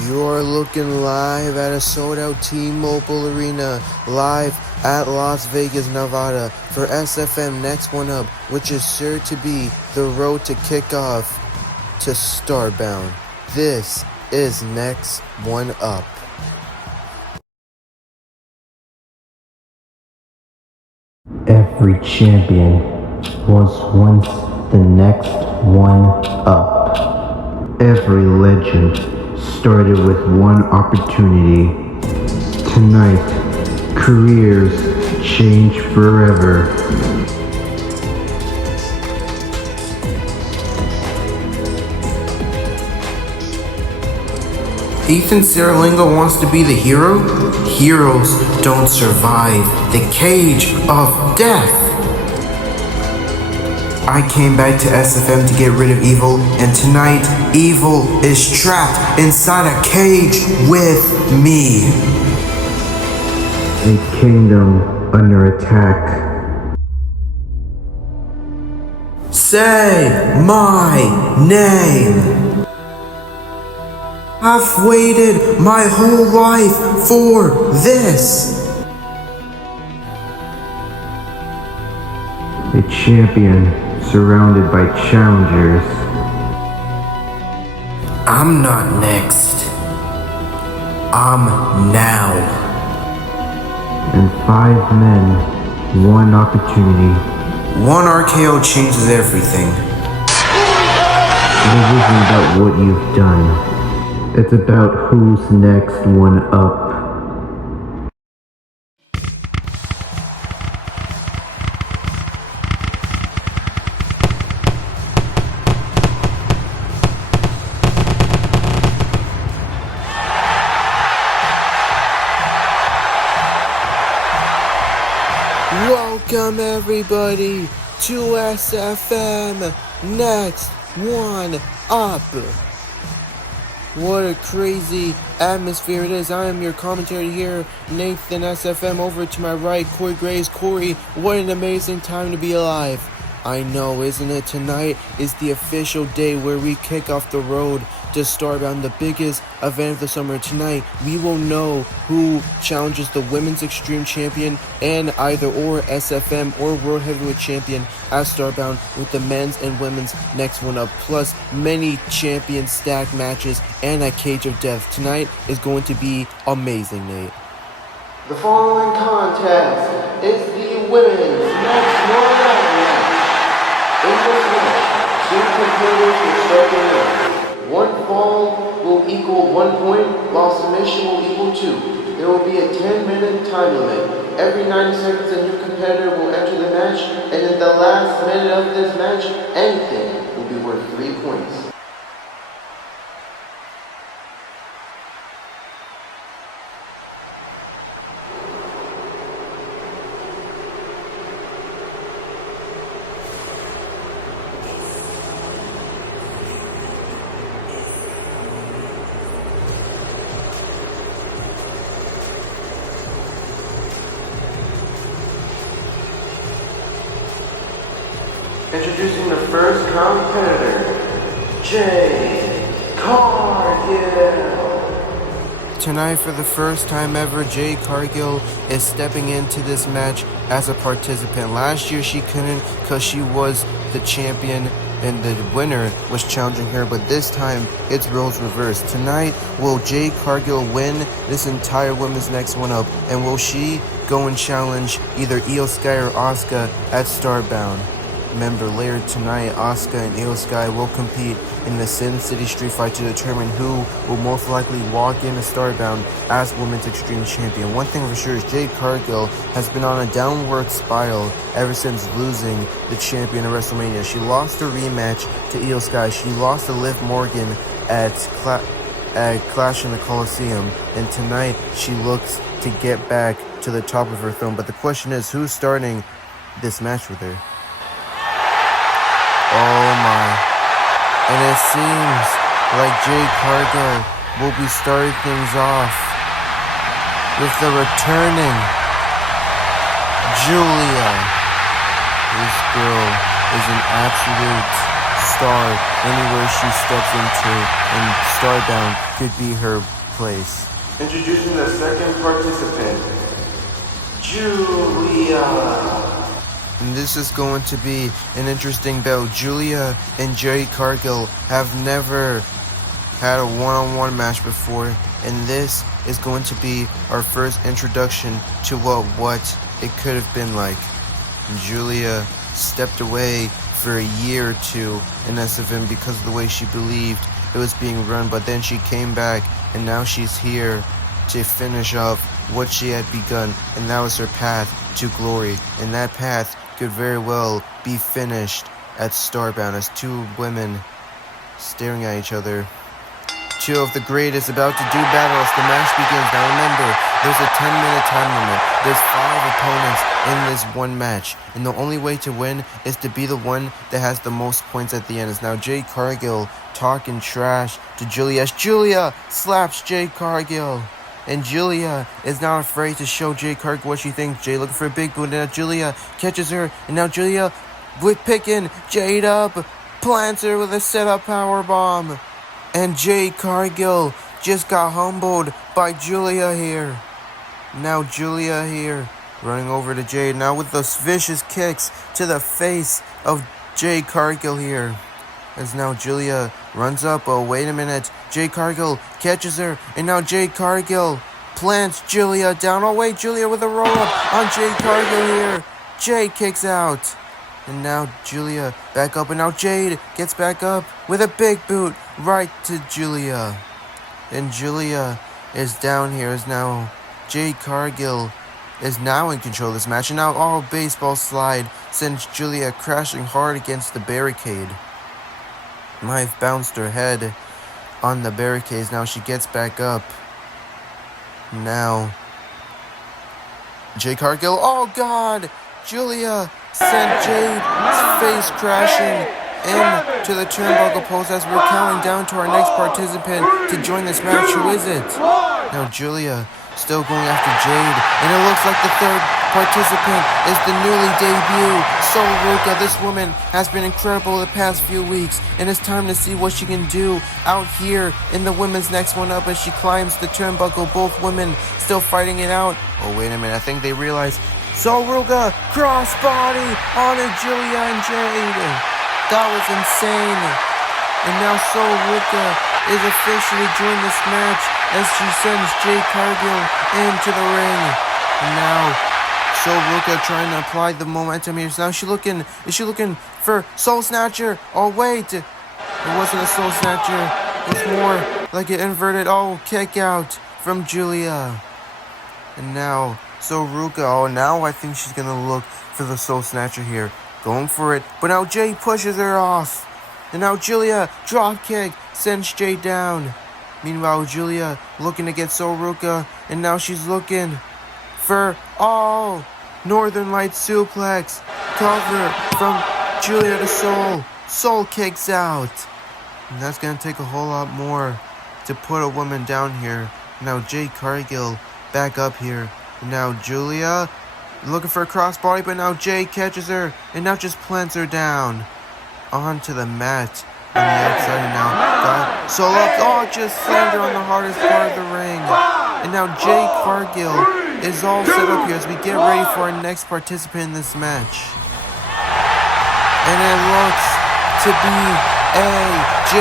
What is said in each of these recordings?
You're looking live at a sold-out T-Mobile Arena, live at Las Vegas, Nevada, for SFM Next One Up, which is sure to be the road to kickoff to Starbound. This is Next One Up. Every champion was once the next one up. Every legend started with one opportunity. Tonight, careers change forever. Ethan Serlingo wants to be the hero? Heroes don't survive the cage of death. I came back to SFM to get rid of evil, and tonight, evil is trapped inside a cage with me. A kingdom under attack. Say my name. I've waited my whole life for this. A champion surrounded by challengers. I'm not next. I'm now. And 5 men, 1 opportunity. One RKO changes everything. It isn't about what you've done. It's about who's next one up. Welcome everybody to SFM Next One Up. What a crazy atmosphere it is. I am your commentator here, Nathan SFM. Over to my right, Corey Graves. Corey, what an amazing time to be alive. I know, isn't it? Tonight is the official day where we kick off the road to Starbound, the biggest event of the summer. Tonight, we will know who challenges the Women's Extreme Champion and either or SFM or World Heavyweight Champion at Starbound, with the men's and women's Next One Up, plus many champion stack matches and a cage of death. Tonight is going to be amazing, Nate. The following contest is the Women's Next One Up match. In this match, 2 competitors will start the match. 1 fall will equal 1 point, while submission will equal 2. There will be a 10-minute time limit. Every 90 seconds a new competitor will enter the match, and in the last minute of this match, anything will be worth 3 points. Introducing the first competitor, Jay Cargill. Tonight, for the first time ever, Jay Cargill is stepping into this match as a participant. Last year she couldn't because she was the champion and the winner was challenging her, but this time it's roles reversed. Tonight, will Jay Cargill win this entire Women's Next One Up, and will she go and challenge either Io Sky or Asuka at Starbound? Remember, later tonight, Asuka and Io Sky will compete in the Sin City Street Fight to determine who will most likely walk into Starbound as Women's Extreme Champion. One thing for sure is Jade Cargill has been on a downward spiral ever since losing the champion at WrestleMania. She lost a rematch to Io Sky. She lost to Liv Morgan at Clash in the Coliseum. And tonight, she looks to get back to the top of her throne. But the question is, who's starting this match with her? Oh my. And it seems like Jade Cargill will be starting things off with the returning Julia. This girl is an absolute star anywhere she steps into, and Starbound could be her place. Introducing the second participant, Julia. And this is going to be an interesting bout. Julia and Jade Cargill have never had a one-on-one match before, and this is going to be our first introduction to what it could have been like. Julia stepped away for a year or two in SFM because of the way she believed it was being run, but then she came back, and now she's here to finish off what she had begun, and that was her path to glory, and that path could very well be finished at Starbound as two women staring at each other. Two of the greatest about to do battle as the match begins. Now remember, there's a 10-minute time limit. There's 5 opponents in this one match, and the only way to win is to be the one that has the most points at the end. It's now Jade Cargill talking trash to Julia as Julia slaps Jade Cargill. And Julia is not afraid to show Jade Cargill what she thinks. Jade looking for a big boot, and now Julia catches her, and now Julia with picking Jade up, plants her with a setup powerbomb. And Jade Cargill just got humbled by Julia here. Now Julia here running over to Jade, now with those vicious kicks to the face of Jade Cargill here. As now Julia runs up. Oh, wait a minute. Jade Cargill catches her, and now Jade Cargill plants Julia down. Oh, wait, Julia with a roll-up on Jade Cargill here. Jade kicks out. And now Julia back up, and now Jade gets back up with a big boot right to Julia. And Julia is down here as now Jade Cargill is now in control of this match. And now baseball slide sends Julia crashing hard against the barricade. Knife bounced her head on the barricades. Now she gets back up. Now Jade Cargill, oh God! Julia sent Jade's face crashing into the turnbuckle post as we're counting down to our next participant to join this match. Who is it? Now Julia still going after Jade, and it looks like the third participant is the newly debut Sol Ruca. This woman has been incredible the past few weeks, and it's time to see what she can do out here in the women's next one up as she climbs the turnbuckle. Both women still fighting it out. Oh, wait a minute. I think they realize Sol Ruca crossbody onto Julia and Jade. That was insane. And now Sol Ruca is officially joined this match as she sends Jade Cargill into the ring. And now Sol Ruca trying to apply the momentum here. So now is she looking for Soul Snatcher? Oh wait, it wasn't a Soul Snatcher. It's more like an inverted kick out from Julia. And now Sol Ruca, now I think she's gonna look for the Soul Snatcher here. Going for it, but now Jade pushes her off. And now Julia, drop kick, sends Jade down. Meanwhile, Julia looking to get Sol Ruca, and now she's looking for, Northern Light suplex. Cover from Julia to Sol. Sol kicks out. And that's going to take a whole lot more to put a woman down here. Now Jade Cargill back up here. And now Julia looking for a crossbody, but now Jade catches her and now just plants her down onto the mat on the outside. And now got Sol up. Just slammed her on the hardest part of the ring. And now Jade Cargill is all set up here as we get ready for our next participant in this match. And it looks to be AJ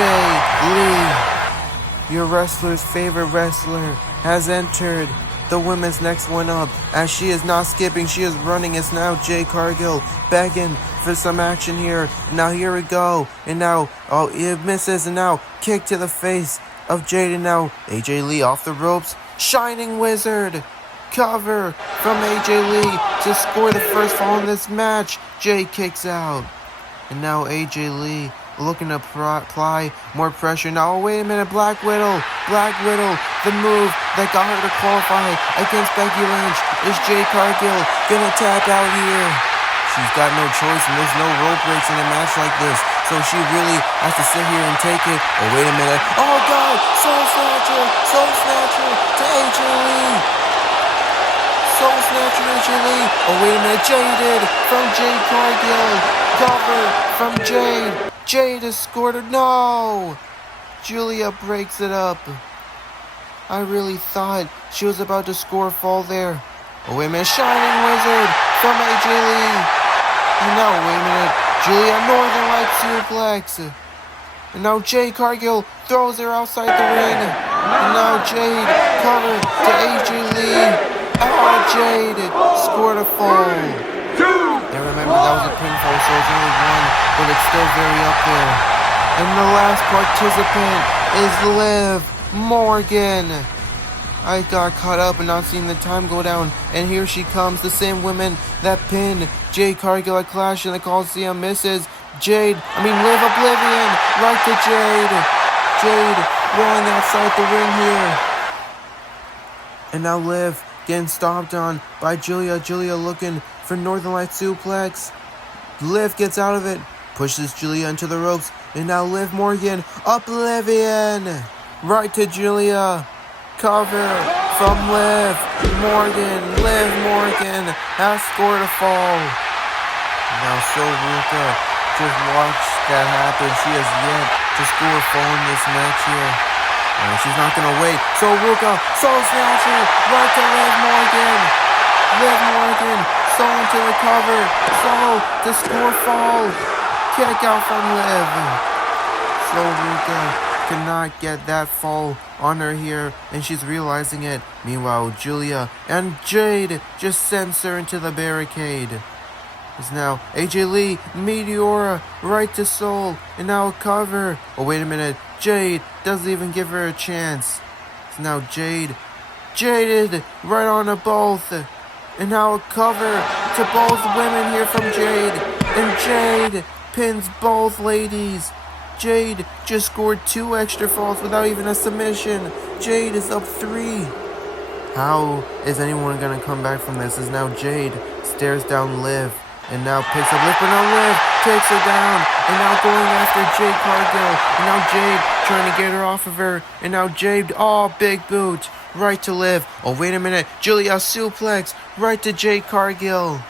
Lee. Your wrestler's favorite wrestler has entered the women's next one up, as she is not skipping, she is running. It's now Jade Cargill begging for some action here. Now here we go, and now it misses, and now kick to the face of Jade, and now AJ Lee off the ropes. Shining Wizard cover from AJ Lee to score the first fall in this match. Jade kicks out, and now AJ Lee looking to apply more pressure. Now, wait a minute, Black Widow, the move that got her to qualify against Becky Lynch. Is Jade Cargill gonna tap out here? She's got no choice, and there's no rope breaks in a match like this, so she really has to sit here and take it. Oh, wait a minute. Oh, God! Soul Snatcher to AJ Lee. Soul Snatcher AJ Lee. Oh, wait a minute. Jaded from Jade Cargill. Cover from Jade. Jade has scored it. No! Julia breaks it up. I really thought she was about to score a fall there. Oh, wait a minute. Shining Wizard from AJ Lee. No, wait a minute. Julia, Northern Light suplex. And now Jade Cargill throws her outside the ring. And now Jade covered to AJ Lee. Oh, Jade scored a fall. And remember, that was a pinfall, so it's only one, but it's still very up there. And the last participant is Liv Morgan. I got caught up and not seeing the time go down. And here she comes, the same woman that pinned Jade Cargill at Clash in the Coliseum. Misses Liv Oblivion, right to Jade. Jade rolling outside the ring here. And now Liv getting stomped on by Julia. Julia looking for Northern Light suplex. Liv gets out of it, pushes Julia into the ropes. And now Liv Morgan, Oblivion, right to Julia. Cover from Liv Morgan. Liv Morgan has scored a fall. Now Ruka just watch that happen. She has yet to score a fall in this match here. And she's not going to wait. Ruka, Soul Snatcher, right to Liv Morgan. Liv Morgan, Soul into the cover. Soul to score fall. Kick out from Liv. Ruka cannot get that fall on her here, and she's realizing it. Meanwhile, Julia and Jade just sends her into the barricade. It's now AJ Lee, Meteora, right to Soul, and now a cover. Oh, wait a minute. Jade doesn't even give her a chance. It's now Jade. Jaded right on to both. And now a cover to both women here from Jade. And Jade pins both ladies. Jade just scored 2 extra falls without even a submission. Jade is up 3. How is anyone going to come back from this? As now Jade stares down Liv. And now picks up Liv, but now Liv takes her down. And now going after Jade Cargill. And now Jade trying to get her off of her. And now Jade, big boot. Right to Liv. Oh, wait a minute. Julia suplex. Right to Jade Cargill.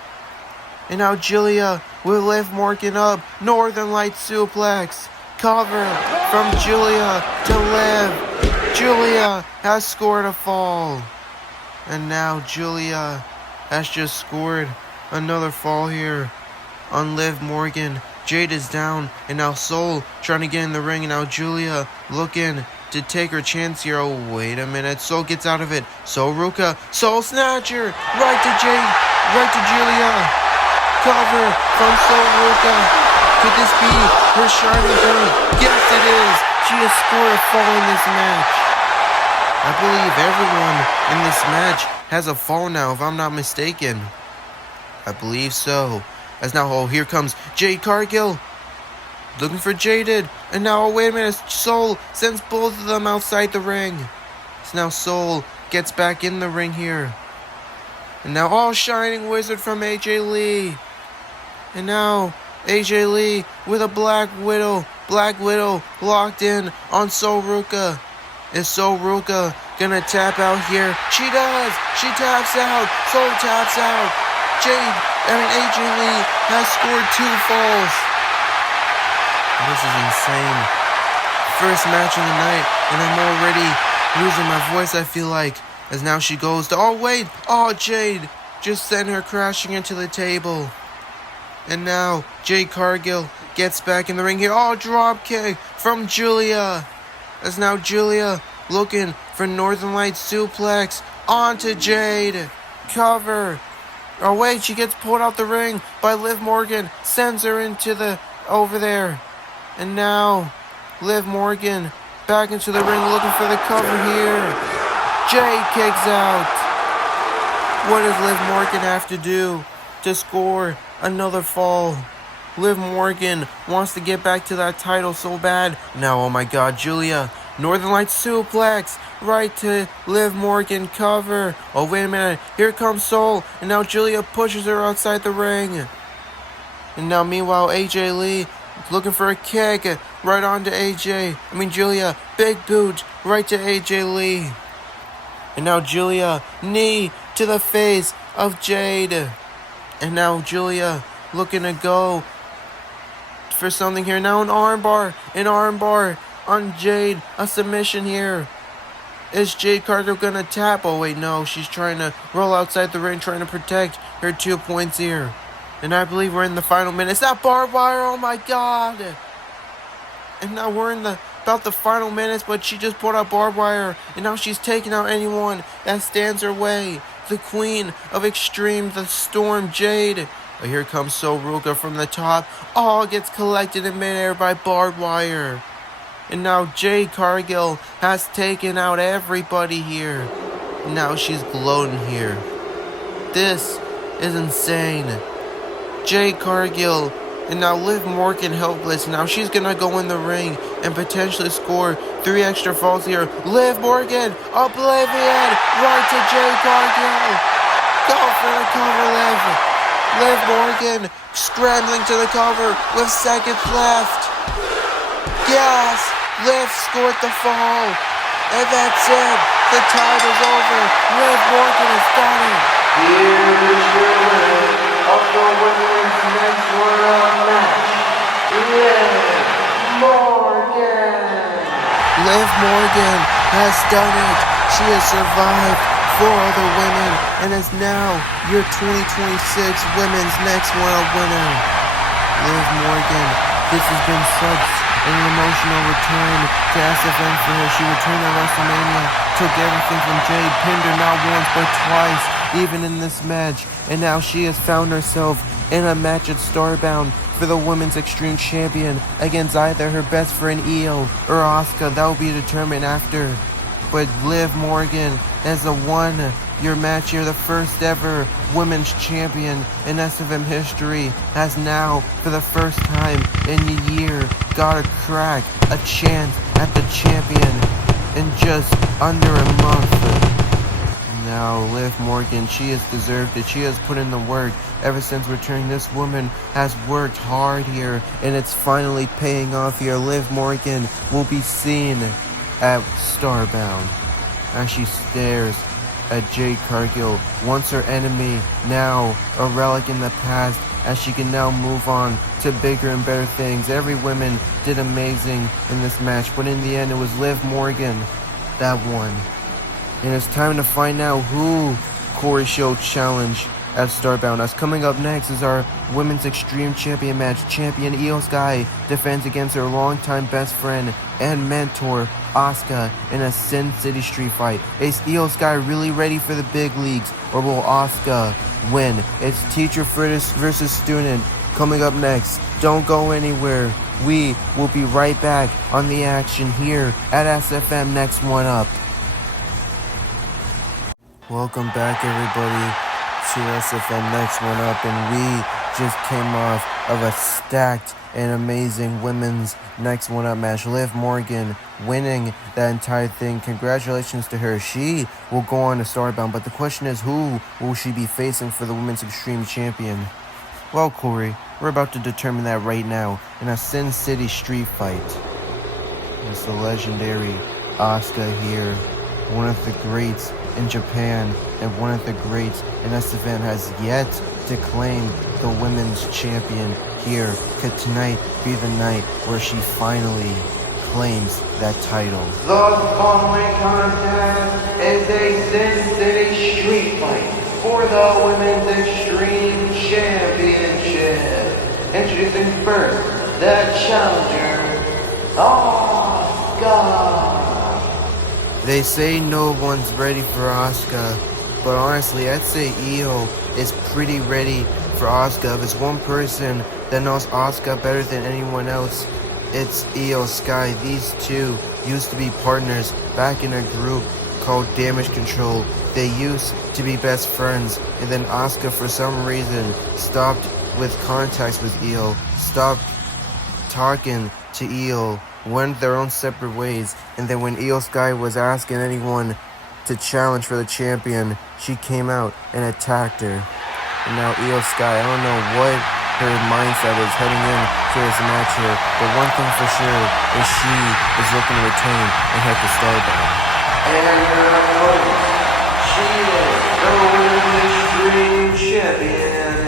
And now Julia with Liv Morgan up. Northern Light suplex. Cover from Julia to Liv. Julia has scored a fall. And now Julia has just scored another fall here on Liv Morgan. Jade is down, and now Soul trying to get in the ring, and now Julia looking to take her chance here. Oh, wait a minute. Soul gets out of it. Ruka, Soul Snatcher, right to Jade, right to Julia. Cover from Ruka. Could this be her shining moment? Yes, it is. She has scored a fall in this match. I believe everyone in this match has a fall now, if I'm not mistaken. I believe so. As now, here comes Jade Cargill. Looking for Jaded. And now, wait a minute. Soul sends both of them outside the ring. So now Soul gets back in the ring here. And now, Shining Wizard from AJ Lee. And now AJ Lee with a Black Widow. Black Widow locked in on Ruka. Is Ruka gonna tap out here? She does. She taps out. Soul taps out. AJ Lee has scored 2 falls. This is insane. First match of the night, and I'm already losing my voice, I feel like. As now she goes to, Jade just sent her crashing into the table. And now Jade Cargill gets back in the ring here. Drop kick from Julia. As now Julia looking for Northern Light suplex onto Jade. Cover. Oh wait, she gets pulled out the ring by Liv Morgan. Sends her into over there. And now Liv Morgan back into the ring looking for the cover here. Jade kicks out. What does Liv Morgan have to do to score another fall? Liv Morgan wants to get back to that title so bad. Now, oh my god, Julia. Northern Light suplex. Right to Liv Morgan, cover. Oh, wait a minute. Here comes Soul. And now Julia pushes her outside the ring. And now, meanwhile, AJ Lee looking for a kick. Right onto Julia. Big boot. Right to AJ Lee. And now Julia. Knee to the face of Jade. And now Julia looking to go looked for something here. Now an armbar on Jade. A submission here. Is Jade Cargill gonna tap? Oh wait, no. She's trying to roll outside the ring, trying to protect her 2 points here. And I believe we're in the final minutes. That barbed wire, oh my god. And now we're in about the final minutes, but she just pulled out barbed wire. And now she's taking out anyone that stands her way. The Queen of Extreme, the Storm, Jade. But here comes Soruka from the top. All gets collected in midair by barbed wire. And now Jade Cargill has taken out everybody here. Now she's gloating here. This is insane. Jade Cargill, and now Liv Morgan helpless. Now she's gonna go in the ring and potentially score 3 extra falls here. Liv Morgan, oblivion, right to Jade Cargill. Go for the cover, Liv. Liv Morgan scrambling to the cover with seconds left. Yes, Liv scored the fall. And that's it. The time is over. Liv Morgan has done it. Here is your winner of the women's next one-up match, Liv Morgan. Liv Morgan has done it. She has survived 4 other women and is now your 2026 Women's Next One-Up winner. Liv Morgan, this has been such an emotional return to SFM for her. She returned at WrestleMania, took everything from Jade, pinned her not once but twice, even in this match. And now she has found herself in a match at Starbound for the Women's Extreme Champion against either her best friend Io or Asuka. That will be determined after. But Liv Morgan has won your match here. The first ever Women's Champion in SFM history has now, for the first time in a year, got a crack, a chance at the champion in just under a month. Now, Liv Morgan, she has deserved it. She has put in the work ever since returning. This woman has worked hard here, and it's finally paying off here. Liv Morgan will be seen at Starbound as she stares at Jade Cargill, once her enemy, now a relic in the past, as she can now move on to bigger and better things. Every woman did amazing in this match, but in the end it was Liv Morgan that won. And it's time to find out who Corey Show challenge at Starbound. As coming up next is our Women's Extreme Champion match. Champion Io Sky defends against her longtime best friend and mentor Asuka in a Sin City street fight. Is Io Sky really ready for the big leagues, or will Asuka win? It's teacher versus student coming up next. Don't go anywhere. We will be right back on the action here at SFM Next One Up. Welcome back, everybody, to SFM Next One Up, and we just came off of a stacked and amazing Women's Next One Up match. Liv Morgan winning that entire thing. Congratulations to her. She will go on to Starbound, but the question is, who will she be facing for the Women's Extreme Champion? Well, Corey, we're about to determine that right now in a Sin City street fight. It's the legendary Asuka here, one of the greats in Japan and one of the greats in SFM, has yet to claim the women's champion here. Could tonight be the night where she finally claims that title? The following contest is a Sin City street fight for the Women's Extreme Championship. Introducing first, the challenger, Asuka. They say no one's ready for Asuka, but honestly, I'd say Io is pretty ready for Asuka. If there's one person that knows Asuka better than anyone else, it's Io Sky. These two used to be partners back in a group called Damage Control. They used to be best friends, and then Asuka, for some reason, stopped with contacts with Io, stopped talking to Io, went their own separate ways. And then when Io Sky was asking anyone to challenge for the champion, she came out and attacked her. And now Io Sky, I don't know what her mindset is heading in to this match here, but one thing for sure is she is looking to retain and head to Starbound. And her opponent, she is the Women's Extreme Champion,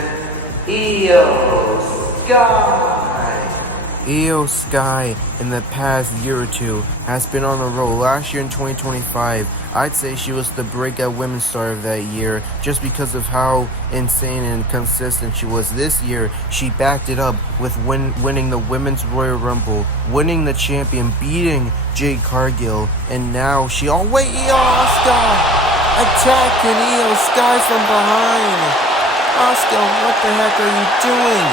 Io Sky. Io Sky in the past year or two has been on a roll. Last year in 2025, I'd say she was the breakout women's star of that year just because of how insane and consistent she was. This year, she backed it up with winning the Women's Royal Rumble, winning the champion, beating Jade Cargill, and now she... Oh wait, Io Sky! Attacking Io Sky from behind! Asuka, what the heck are you doing?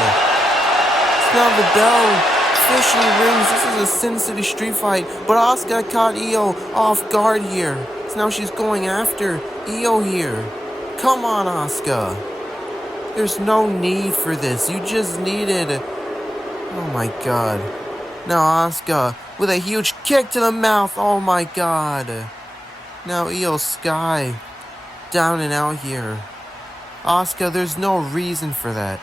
It's now the bell officially rings. This is a Sin City street fight, but Asuka caught Io off guard here. So now she's going after Io here. Come on, Asuka. There's no need for this. You just needed... Oh my god. Now Asuka with a huge kick to the mouth. Oh my god. Now Io Sky down and out here. Asuka, there's no reason for that.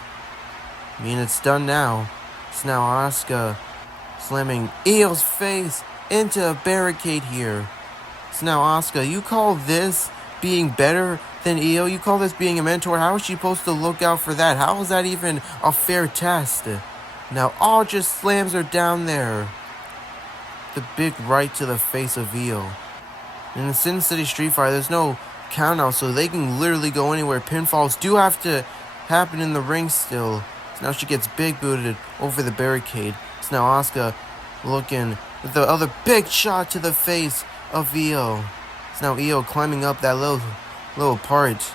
I mean, it's done now. It's now Asuka slamming Io's face into a barricade here. It's now Asuka. You call this being better than Io? You call this being a mentor? How is she supposed to look out for that? How is that even a fair test? Now all just slams her down there. The big right to the face of Io. In the Sin City Street Fighter, there's no count out, so they can literally go anywhere. Pinfalls do have to happen in the ring still. So now she gets big booted over the barricade. So now Asuka looking with the other big shot to the face of Io. So now Io climbing up that little part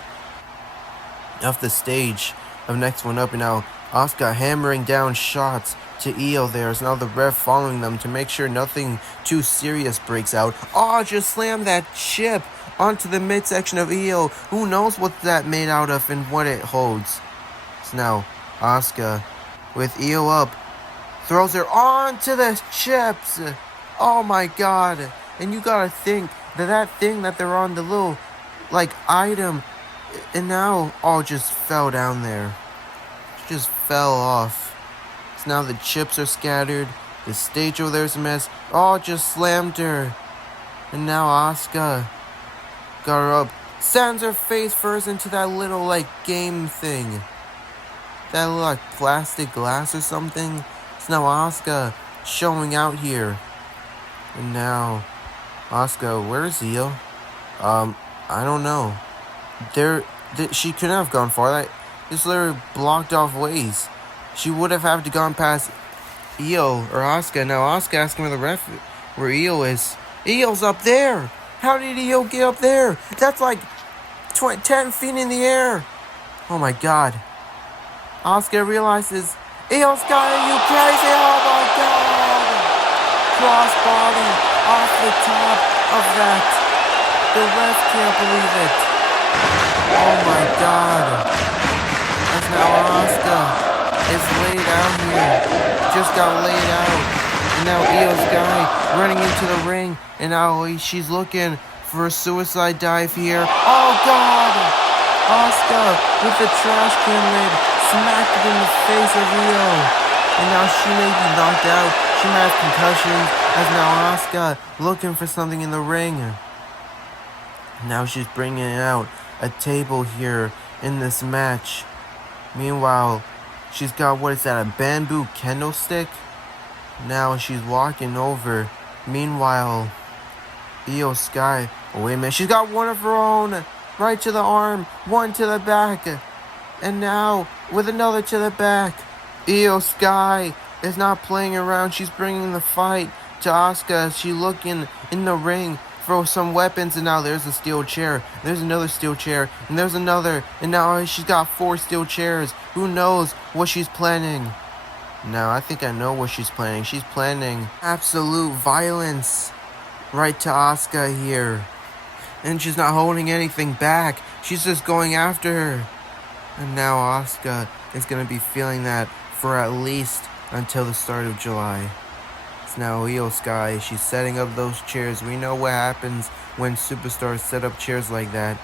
of the stage of next one up, and now Asuka hammering down shots to Io there. So now the ref following them to make sure nothing too serious breaks out. Oh, just slam that chip onto the midsection of Io. Who knows what that made out of and what it holds. So now Asuka with Io up throws her onto the chips. Oh my god. And you gotta think that thing that they're on, the little item, and now all just fell down there. It just fell off. So now the chips are scattered. The stage over there's a mess. All just slammed her. And now Asuka got her up, sends her face first into that little game thing. That little plastic glass or something. It's now Asuka showing out here. And now Asuka, where's Io? I don't know. She couldn't have gone far. That just literally blocked off ways. She would have had to gone past Io or Asuka. Now Asuka asking where the ref, where Io is. Io's up there. How did Io get up there? That's 10 feet in the air. Oh my god. Asuka realizes, Io Sky, are you crazy? Oh my god. Crossbody off the top of that. The ref can't believe it. Oh my god. That's now Asuka is laid out here. Just got laid out. And now Io Sky running into the ring. And now she's looking for a suicide dive here. Oh god! Asuka with the trash can lid smacked it in the face of Io. And now she may be knocked out. She might have concussions. As now Asuka looking for something in the ring. Now she's bringing out a table here in this match. Meanwhile, she's got, what is that, a bamboo kendo stick? Now she's walking over. Meanwhile, Io Sky, oh wait a minute, she's got one of her own, right to the arm, one to the back, and now with another to the back. Io Sky is not playing around. She's bringing the fight to Asuka. She's looking in the ring for some weapons, and now there's a steel chair, there's another steel chair, and there's another, and now she's got 4 steel chairs. Who knows what she's planning? Now I think I know what she's planning. She's planning absolute violence right to Asuka here, and she's not holding anything back. She's just going after her. And now Asuka is going to be feeling that for at least until the start of July. It's now Io Sky. She's setting up those chairs. We know what happens when superstars set up chairs like that.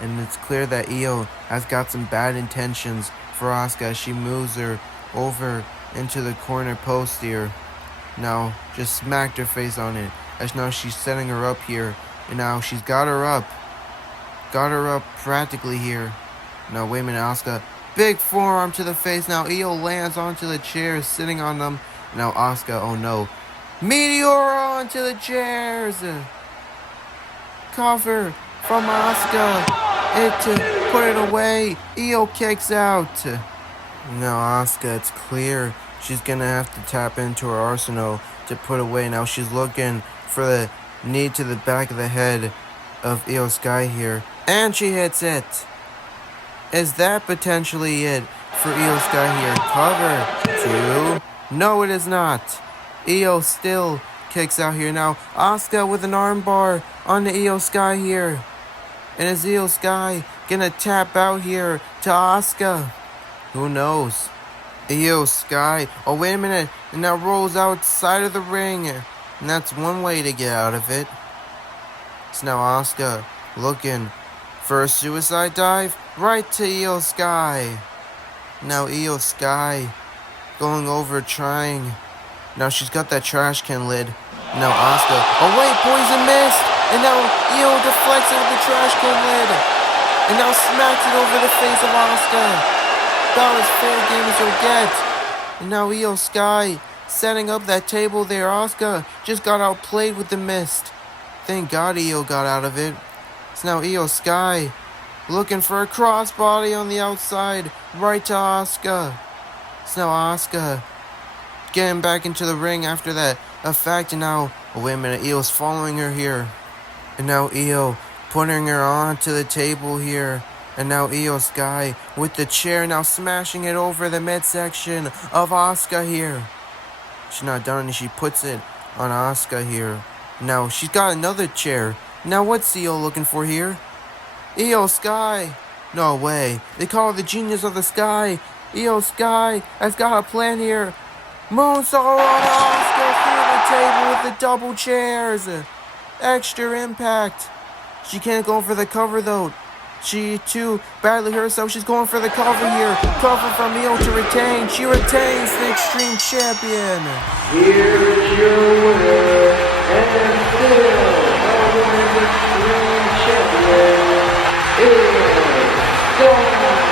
And it's clear that Io has got some bad intentions for Asuka. She moves her over into the corner post here. Now just smacked her face on it. As now she's setting her up here. And now she's got her up. Got her up practically here. Now wait a minute, Asuka. Big forearm to the face. Now Io lands onto the chairs, sitting on them. Now Asuka, oh no. Meteor onto the chairs. Cover from Asuka. Put it away. Io kicks out. Now Asuka, it's clear she's gonna have to tap into her arsenal to put away. Now she's looking for the knee to the back of the head of Io Sky here. And she hits it. Is that potentially it for Io Sky here? Cover 2. No, it is not. Io still kicks out here. Now Asuka with an armbar on the Io Sky here. And is Io Sky gonna tap out here to Asuka? Who knows? Io Sky. Oh, wait a minute. And now rolls outside of the ring. And that's one way to get out of it. So now Asuka looking for a suicide dive right to Io Sky. Now Io Sky going over trying. Now she's got that trash can lid. Now Asuka. Oh wait, poison mist. And now Io deflects it with the trash can lid. And now smacks it over the face of Asuka. About as fair a game as you'll get. And now Io Sky setting up that table there. Asuka just got outplayed with the mist. Thank God Io got out of it. So now Io Sky looking for a crossbody on the outside right to Asuka. So now Asuka getting back into the ring after that effect. And now, oh wait a minute, Io's following her here. And now Io putting her onto the table here. And now Io Sky with the chair now smashing it over the midsection of Asuka here. She's not done and she puts it on Asuka here. Now she's got another chair. Now what's Io looking for here? Io Sky. No way. They call her the genius of the sky. Io Sky has got a plan here. Moonsault on Asuka through the table with the double chairs. Extra impact. She can't go for the cover though. She too badly hurt herself. She's going for the cover here. Cover from Io to retain. She retains the Extreme Champion. Here is your winner, and still the Women's Extreme Champion, Io Sky.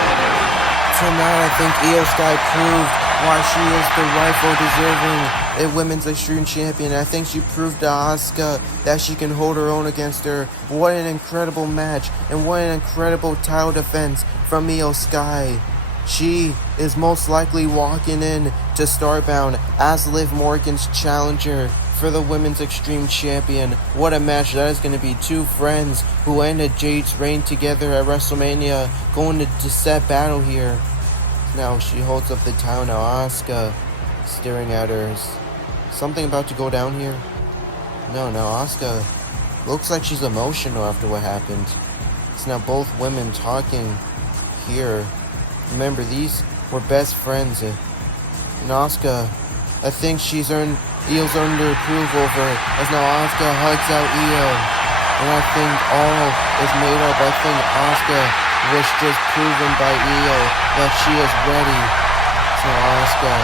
Tonight, I think Io Sky proved why she is the rightful deserving a Women's Extreme Champion. I think she proved to Asuka that she can hold her own against her. What an incredible match, and what an incredible title defense from Io Sky. She is most likely walking in to Starbound as Liv Morgan's challenger for the Women's Extreme Champion. What a match that is going to be. Two friends who ended Jade's reign together at WrestleMania going to set battle here. Now she holds up the title. Now Asuka staring at her. Is something about to go down here? No, Asuka looks like she's emotional after what happened. It's now both women talking here. Remember, these were best friends. And Asuka, I think Io's earned her approval over her, as now Asuka hugs out Io. And I think all is made up. I think Asuka was just proven by Io that she is ready. So Asuka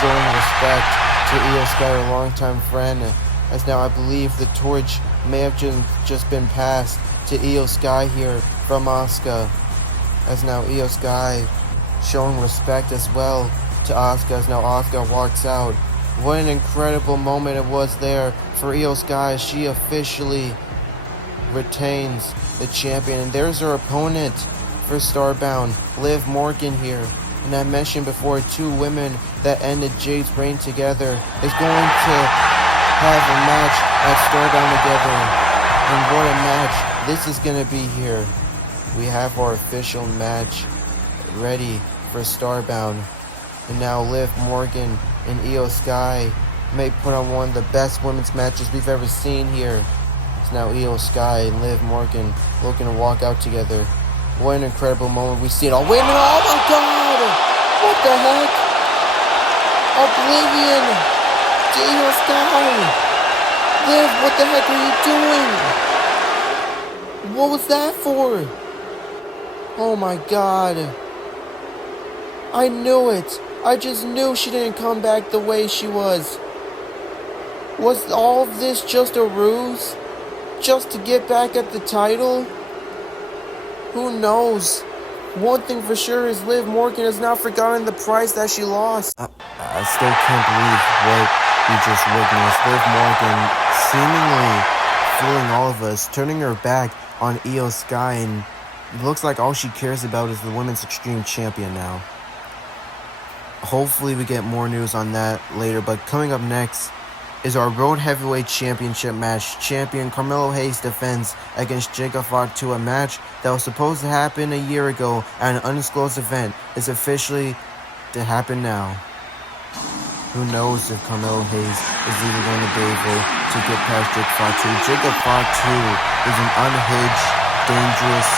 showing respect to Io Sky, her longtime friend, as now I believe the torch may have just been passed to Io Sky here from Asuka. As now Io Sky showing respect as well to Asuka, as now Asuka walks out. What an incredible moment it was there for Io Sky. She officially retains the champion. And there's her opponent for Starbound, Liv Morgan here. And I mentioned before, two women that ended Jade's reign together is going to have a match at Starbound together. And what a match this is going to be here. We have our official match ready for Starbound. And now Liv Morgan and Io Sky may put on one of the best women's matches we've ever seen here. It's now Io Sky and Liv Morgan looking to walk out together. What an incredible moment we see it. Oh, wait a minute. Oh, my God. What the heck? Oblivion to Io Sky. Liv, what the heck are you doing? What was that for? Oh, my God. I knew it. I just knew she didn't come back the way she was. Was all of this just a ruse? Just to get back at the title? Who knows? one thing for sure is Liv Morgan has not forgotten the price that she lost. I still can't believe what we just witnessed. Liv Morgan seemingly fooling all of us, turning her back on Io Sky, and it looks like all she cares about is the Women's Extreme Champion now. Hopefully we get more news on that later, but coming up next is our World Heavyweight Championship match. Champion Carmelo Hayes defends against Jacob Fatu. A match that was supposed to happen a year ago at an undisclosed event is officially to happen now. Who knows if Carmelo Hayes is even going to be able to get past Jacob Fatu. Jacob Fatu is an unhinged, dangerous,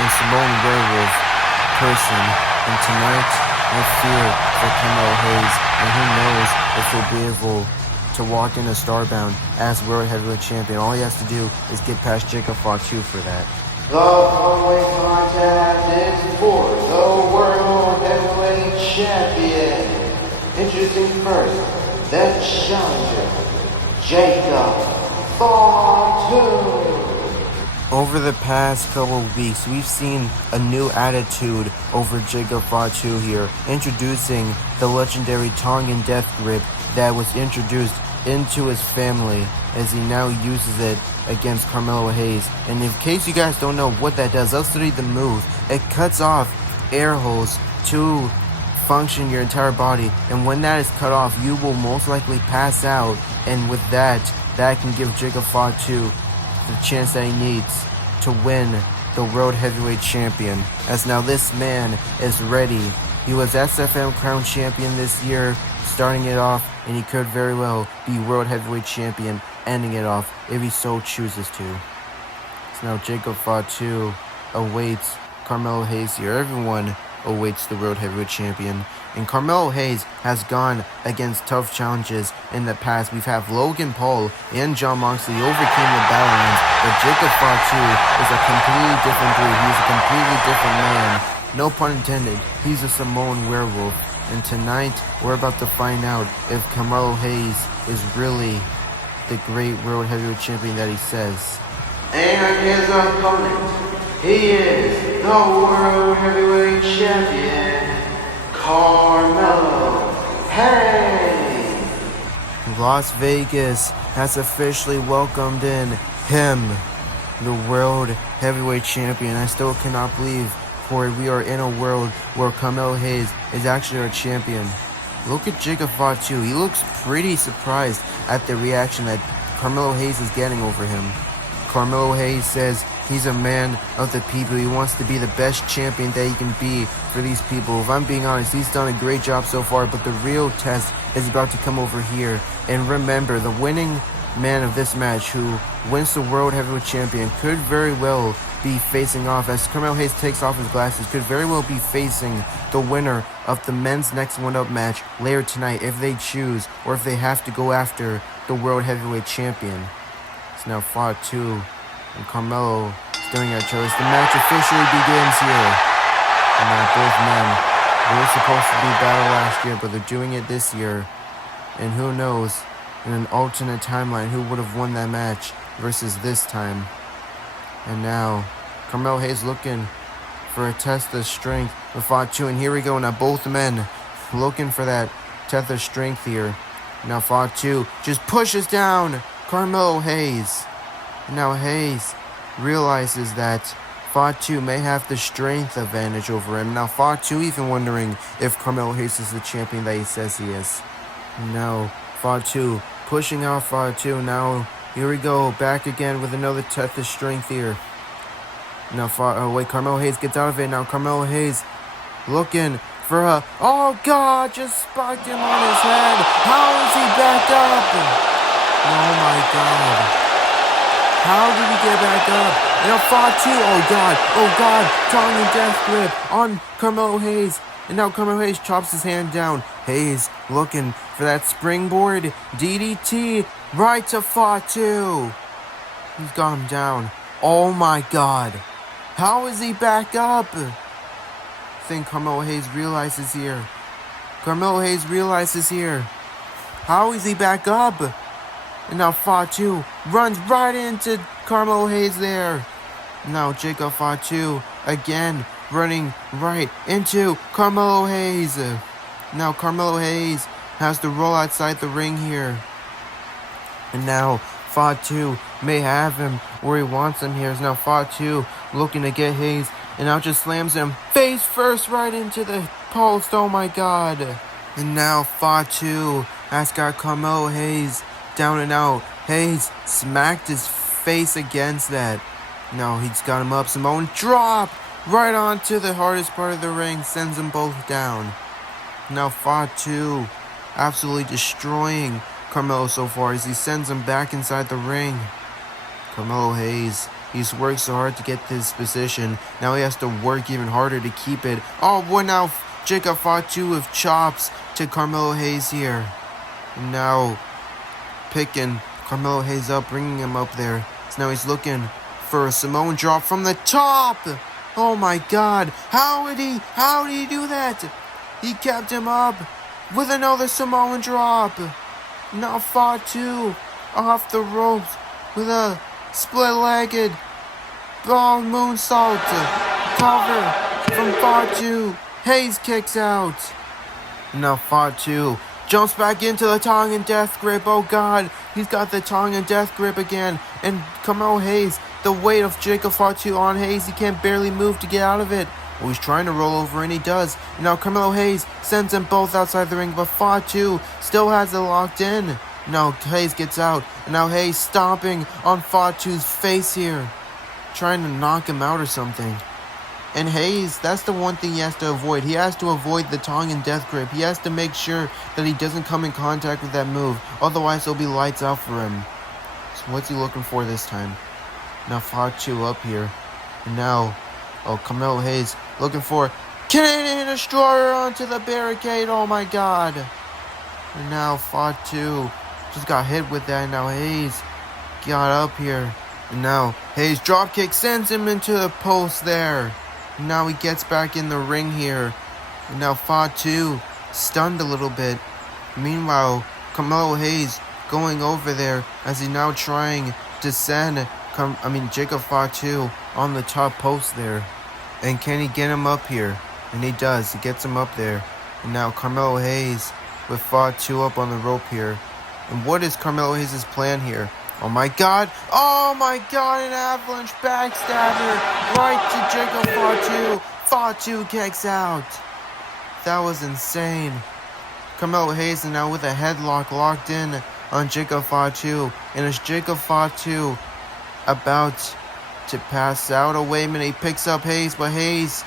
and Samoan werewolf person, and tonight I fear for Carmelo Hayes, and who knows if he'll be able to walk into Starbound as World Heavyweight Champion. All he has to do is get past Jacob Fatu for that. The following contest is for the World Heavyweight Champion. Introducing first, the challenger, Jacob Fatu. Over the past couple of weeks, we've seen a new attitude over Jacob Fatu here, introducing the legendary Tongan Death Grip that was introduced into his family as he now uses it against Carmelo Hayes. And in case you guys don't know what that does, let's study the move. It cuts off air holes to function your entire body, and when that is cut off, you will most likely pass out, and with that can give Jacob Fatu the chance that he needs to win the World Heavyweight Champion, as now this man is ready. He was SFM Crown Champion this year, starting it off, and he could very well be World Heavyweight Champion, ending it off if he so chooses to. So now Jacob Fatu awaits Carmelo Hayes here. Everyone awaits the World Heavyweight Champion. And Carmelo Hayes has gone against tough challenges in the past. We've had Logan Paul and Jon Moxley overcame the battle lines, but Jacob Fatu is a completely different breed. He's a completely different man. No pun intended. He's a Samoan werewolf. And tonight, we're about to find out if Carmelo Hayes is really the great World Heavyweight Champion that he says. And his opponent, he is the World Heavyweight Champion, Carmelo Hayes. Las Vegas has officially welcomed in him, the World Heavyweight Champion. I still cannot believe, Corey, we are in a world where Carmelo Hayes is actually our champion. Look at Jacob Fatu. He looks pretty surprised at the reaction that Carmelo Hayes is getting over him. Carmelo Hayes says he's a man of the people. He wants to be the best champion that he can be for these people. If I'm being honest, he's done a great job so far, but the real test is about to come over here. And remember, the winning man of this match who wins the World Heavyweight Champion could very well be facing off, as Carmelo Hayes takes off his glasses, could very well be facing the winner of the men's next one-up match later tonight if they choose, or if they have to go after the World Heavyweight Champion. It's now Fatu and Carmelo staring at each other. The match officially begins here. And now both men were supposed to be battle last year, but they're doing it this year. And who knows, in an alternate timeline, who would have won that match versus this time. And now, Carmelo Hayes looking for a test of strength with Fatu. And here we go, now both men looking for that test of strength here. Now Fatu just pushes down Carmelo Hayes. And now Hayes realizes that Fatu may have the strength advantage over him. Now Fatu even wondering if Carmelo Hayes is the champion that he says he is. And now Fatu pushing out Fatu. Now here we go, back again with another test of strength here. Now Carmelo Hayes gets out of it. Now Carmelo Hayes looking for a... Oh God, just spiked him on his head. How is he back up? Oh my God. How did he get back up? Now Fatu, oh God, Tongan Death Grip on Carmelo Hayes. And now Carmelo Hayes chops his hand down. Hayes looking for that springboard DDT right to Fatu. He's got him down. Oh my God. How is he back up? I think Carmelo Hayes realizes here. How is he back up? And now Fatu runs right into Carmelo Hayes there. Now Jacob Fatu again running right into Carmelo Hayes. Now Carmelo Hayes has to roll outside the ring here. And now Fatu may have him where he wants him here. Is now Fatu looking to get Hayes, and now just slams him face first right into the post. Oh my god. And now Fatu has got Carmelo Hayes down and out. Hayes smacked his face against that. No, he's got him up. Samoan drop right onto the hardest part of the ring. Sends them both down. Now Fatu absolutely destroying Carmelo so far as he sends him back inside the ring. Carmelo Hayes, he's worked so hard to get this position. Now he has to work even harder to keep it. Oh boy, now Jacob Fatu with chops to Carmelo Hayes here. And now picking Carmelo Hayes up, bringing him up there. So now he's looking for a Samoan drop from the top. Oh my god. How did he do that? He kept him up with another Samoan drop. Now Fatu off the ropes with a split-legged moonsault cover from Fatu. Hayes kicks out. Now Fatu jumps back into the Tongan Death Grip. Oh god, he's got the Tongan Death Grip again. And Carmelo Hayes, the weight of Jacob Fatu on Hayes, he can't barely move to get out of it. Well, he's trying to roll over and he does. And now Carmelo Hayes sends them both outside the ring, but Fatu still has it locked in. Now Hayes gets out, and now Hayes stomping on Fatu's face here, trying to knock him out or something. And Hayes, that's the one thing he has to avoid. He has to avoid the Tongan Death Grip. He has to make sure that he doesn't come in contact with that move. Otherwise, it'll be lights out for him. So what's he looking for this time? Now Fatu up here. And now, Carmelo Hayes looking for Canadian Destroyer onto the barricade. Oh my god. And now Fatu just got hit with that. And now Hayes got up here. And now Hayes dropkick sends him into the post there. Now he gets back in the ring here. And now Fatu stunned a little bit. Meanwhile, Carmelo Hayes going over there as he's now trying to send Jacob Fatu on the top post there. And can he get him up here? And he does. He gets him up there. And now Carmelo Hayes with Fatu up on the rope here. And what is Carmelo Hayes' plan here? Oh my god, an avalanche backstabber right to Jacob Fatu. Fatu kicks out. That was insane. Carmelo Hayes is now with a headlock locked in on Jacob Fatu. And is Jacob Fatu about to pass out? Oh wait a minute, he picks up Hayes, but Hayes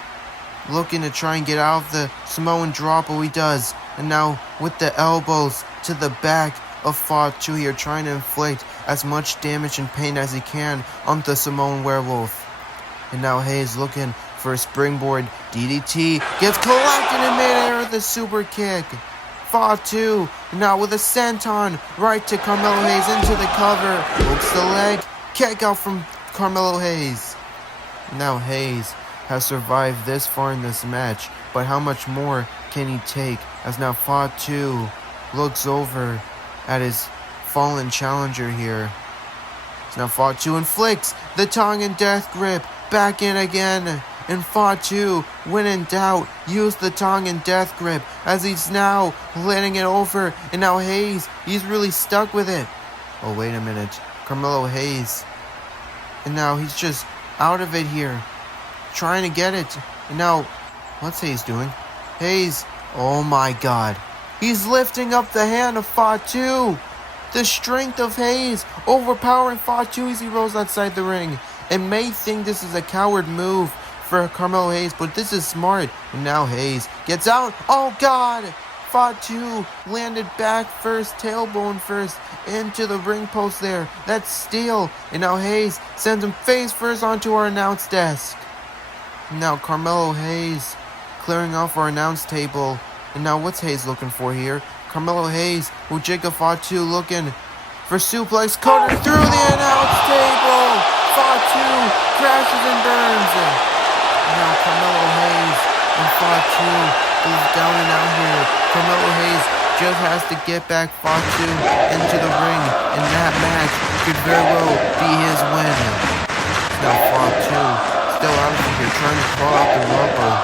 looking to try and get out of the Samoan drop, but he does. And now with the elbows to the back of Fatu here, trying to inflict as much damage and pain as he can on the Samoan werewolf. And now Hayes looking for a springboard DDT. Gets collected in midair with a super kick. Fatu now with a senton right to Carmelo Hayes into the cover. Hooks the leg. Kick out from Carmelo Hayes. Now Hayes has survived this far in this match, but how much more can he take as now Fatu looks over at his fallen challenger here. So now Fatu inflicts the Tongan Death Grip back in again. And Fatu, when in doubt, used the Tongan Death Grip as he's now letting it over. And now Hayes, he's really stuck with it. Oh, wait a minute. Carmelo Hayes. And now he's just out of it here, trying to get it. And now, what's Hayes doing? Hayes, oh my god. He's lifting up the hand of Fatu. The strength of Hayes overpowering Fatu as he rolls outside the ring. And may think this is a coward move for Carmelo Hayes, but this is smart. And now Hayes gets out. Oh god! Fatu landed back first, tailbone first, into the ring post there. That's steel. And now Hayes sends him face first onto our announce desk. Now Carmelo Hayes clearing off our announce table. And now what's Hayes looking for here? Carmelo Hayes with Jacob Fatu looking for suplex cutter through the announce table. Fatu crashes and burns. Now Carmelo Hayes and Fatu is down and out here. Carmelo Hayes just has to get back Fatu into the ring, and that match could very well be his win. Now Fatu still out of here, trying to crawl out the rubble.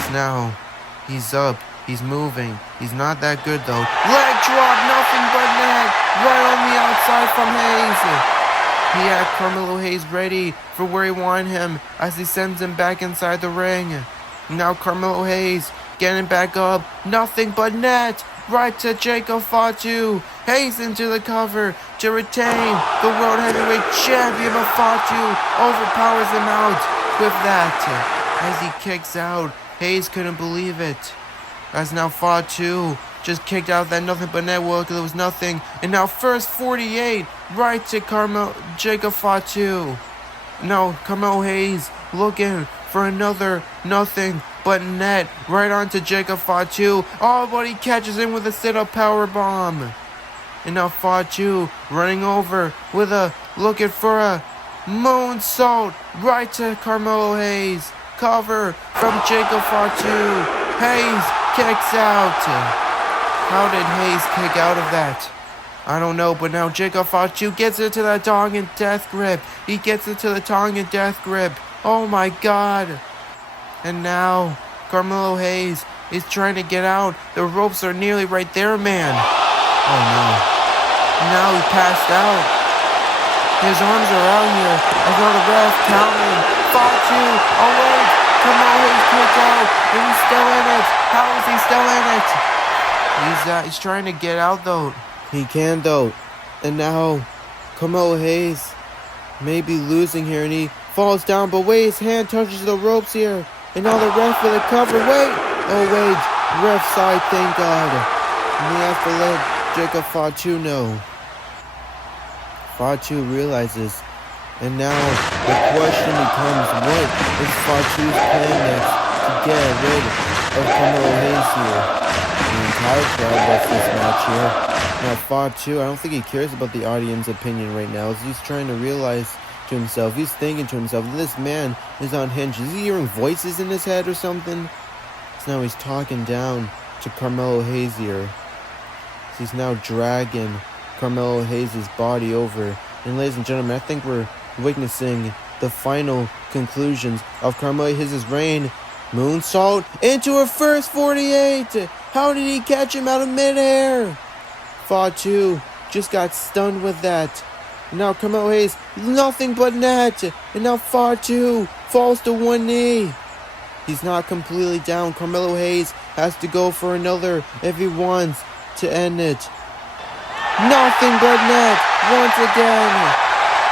So now, he's up. He's moving. He's not that good, though. Leg drop, nothing but net. Right on the outside from Hayes. He had Carmelo Hayes ready for where he wanted him as he sends him back inside the ring. Now Carmelo Hayes getting back up. Nothing but net. Right to Jacob Fatu. Hayes into the cover to retain the World Heavyweight Champion, but Fatu overpowers him out with that. As he kicks out, Hayes couldn't believe it. As now Fatu just kicked out that nothing but net work. There was nothing. And now first 48 right to Jacob Fatu. Now Carmelo Hayes looking for another nothing but net right onto Jacob Fatu. Oh, but he catches him with a sit-up power bomb. And now Fatu running over with looking for a moonsault right to Carmelo Hayes. Cover from Jacob Fatu. Hayes kicks out. How did Hayes kick out of that? I don't know, but now Jacob Fatu gets into the Tongan death grip. He gets into the Tongan death grip. Oh my god. And now Carmelo Hayes is trying to get out. The ropes are nearly right there, man. Oh no. Now he passed out. His arms are out here. I got a ref counting. Fatu. Oh wait. Carmelo Hayes kicked out. And he's still in it. How is he still in it? He's trying to get out though. He can though. And now Carmelo Hayes may be losing here, and he falls down, but wait, his hand touches the ropes here. And now the ref for the cover. Wait! Oh wait, ref side, thank God. And he has to let Jacob Fatu know. Fatu realizes. And now the question becomes, what is Fatu's plan next to get rid of Carmelo Hayes here? The entire crowd loves this match here. Now Fatu, I don't think he cares about the audience opinion right now. He's trying to realize to himself, he's thinking to himself, this man is on hinge. Is he hearing voices in his head or something? So now he's talking down to Carmelo Hayes here. So he's now dragging Carmelo Hayes' body over. And ladies and gentlemen, I think we're witnessing the final conclusions of Carmelo Hayes' reign. Moonsault into a first 48. How did he catch him out of midair? Fatu just got stunned with that. Now Carmelo Hayes, nothing but net. And now Fatu falls to one knee. He's not completely down. Carmelo Hayes has to go for another if he wants to end it. Nothing but net once again.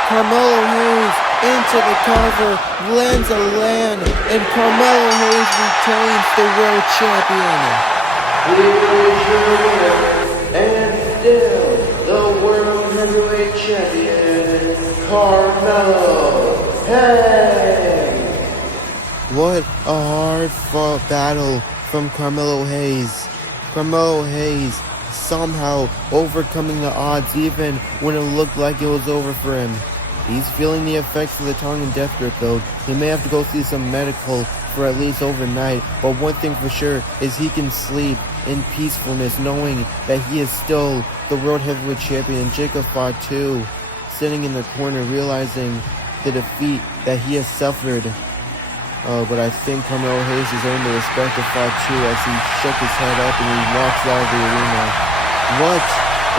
Carmelo Hayes into the cover, lands a land, and Carmelo Hayes retains the world champion. And still the world heavyweight champion, Carmelo Hayes. What a hard-fought battle from Carmelo Hayes. Carmelo Hayes somehow overcoming the odds even when it looked like it was over for him. He's feeling the effects of the Tongan death grip though. He may have to go through some medical for at least overnight, but one thing for sure is he can sleep in peacefulness knowing that he is still the world heavyweight champion. And Jacob Fatu sitting in the corner realizing the defeat that he has suffered. But I think Carmelo Hayes has earned the respect of Fatu as he shook his head up and he walks out of the arena. What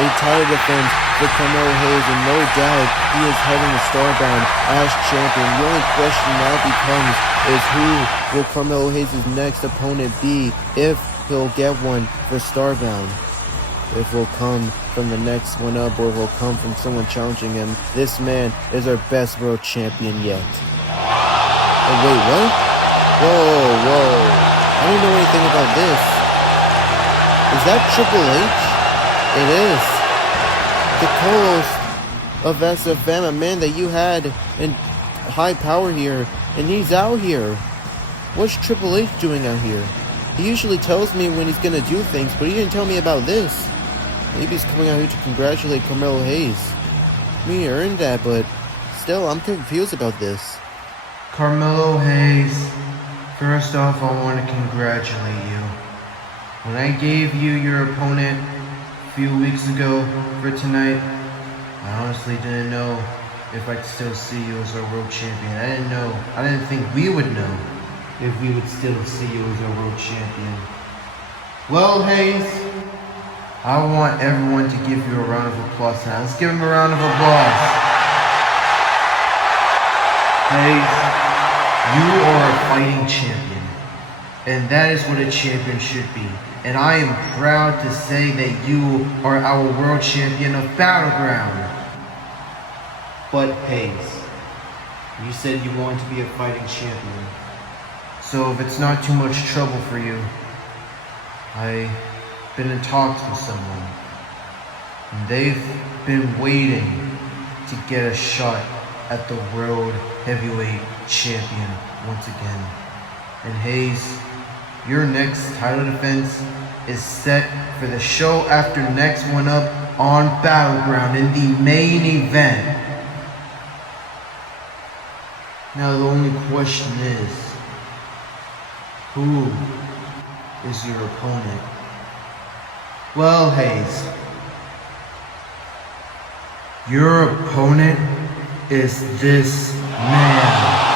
a title defense for Carmelo Hayes, and no doubt he is heading to Starbound as champion. The only question now becomes is who will Carmelo Hayes' next opponent be, if he'll get one for Starbound. If it will come from the next one up, or if it will come from someone challenging him. This man is our best world champion yet. Oh wait, what? Whoa. I don't know anything about this. Is that Triple H? It is. The co-host of SFM, a man that you had in high power here, and he's out here. What's Triple H doing out here? He usually tells me when he's gonna do things, but he didn't tell me about this. Maybe he's coming out here to congratulate Carmelo Hayes. I mean, he earned that, but still, I'm confused about this. Carmelo Hayes, first off, I want to congratulate you. When I gave you your opponent a few weeks ago for tonight, I honestly didn't know if I'd still see you as our world champion. I didn't think we would know if we would still see you as our world champion. Well, Hayes, I want everyone to give you a round of applause now. Let's give him a round of applause. Hayes, you are a fighting champion, and that is what a champion should be. And I am proud to say that you are our world champion of Battleground. But Hayes, you said you wanted to be a fighting champion. So if it's not too much trouble for you, I've been in talks with someone, and they've been waiting to get a shot at the World Heavyweight Champion once again. And Hayes, your next title defense is set for the show after next one up on Battleground in the main event. Now the only question is, who is your opponent? Well, Hayes, your opponent is this man.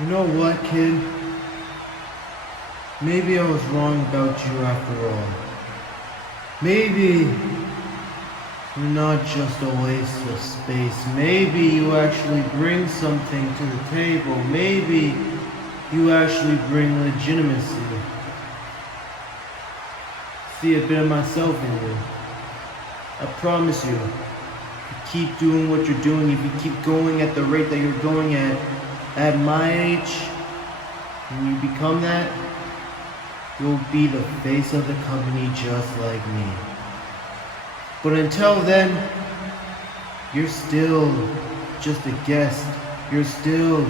You know what, kid? Maybe I was wrong about you after all. Maybe you're not just a waste of space. Maybe you actually bring something to the table. Maybe you actually bring legitimacy. See a bit of myself in you. I promise you, if you keep doing what you're doing, if you keep going at the rate that you're going at my age, when you become that, you'll be the face of the company just like me. But until then, you're still just a guest. You're still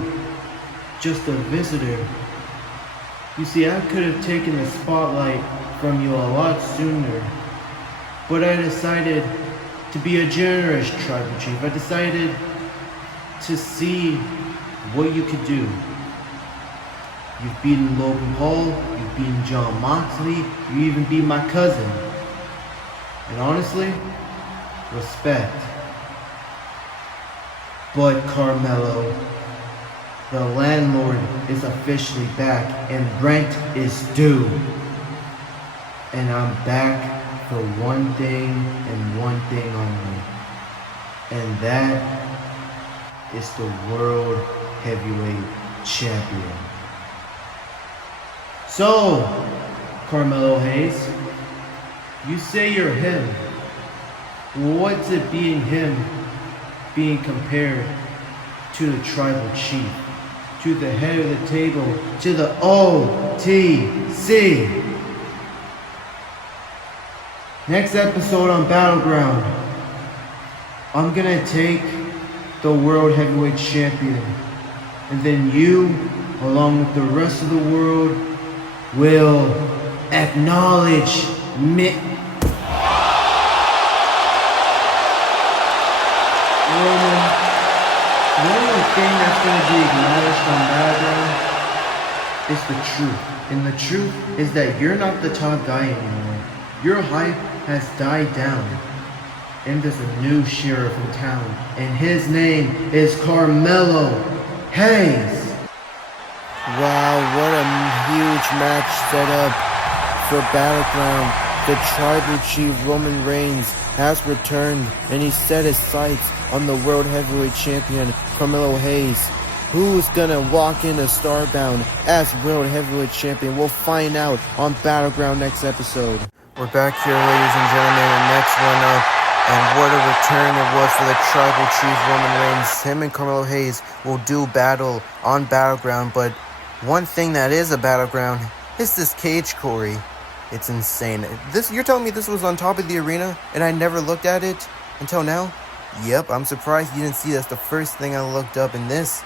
just a visitor. You see, I could have taken the spotlight from you a lot sooner. But I decided to be a generous tribal chief. I decided to see what you could do. You've beaten Logan Paul, you've beaten John Moxley, you even beat my cousin. And honestly, respect. But Carmelo, the landlord is officially back and rent is due. And I'm back for one thing and one thing only. And that is the World Heavyweight Champion. So, Carmelo Hayes, you say you're him. What's it being him being compared to the tribal chief, to the head of the table, to the OTC? Next episode on Battleground, I'm gonna take the World Heavyweight Champion, and then you, along with the rest of the world, will acknowledge me. Roman, the only thing that's going to be acknowledged on Battleground is the truth. And the truth is that you're not the top guy anymore. Your hype has died down. And there's a new sheriff in town. And his name is Carmelo Hayes. Wow, what a huge match set up for Battleground. The tribal chief Roman Reigns has returned, and he set his sights on the World Heavyweight Champion Carmelo Hayes. Who's gonna walk into Starbound as World Heavyweight Champion? We'll find out on Battleground next episode. We're back here, ladies and gentlemen, and next one up. And what a return it was for the tribal chief Roman Reigns. Him and Carmelo Hayes will do battle on Battleground, but one thing that is a Battleground is this cage, Corey. It's insane. You're telling me this was on top of the arena and I never looked at it until now? Yep, I'm surprised you didn't see that's the first thing I looked up, and this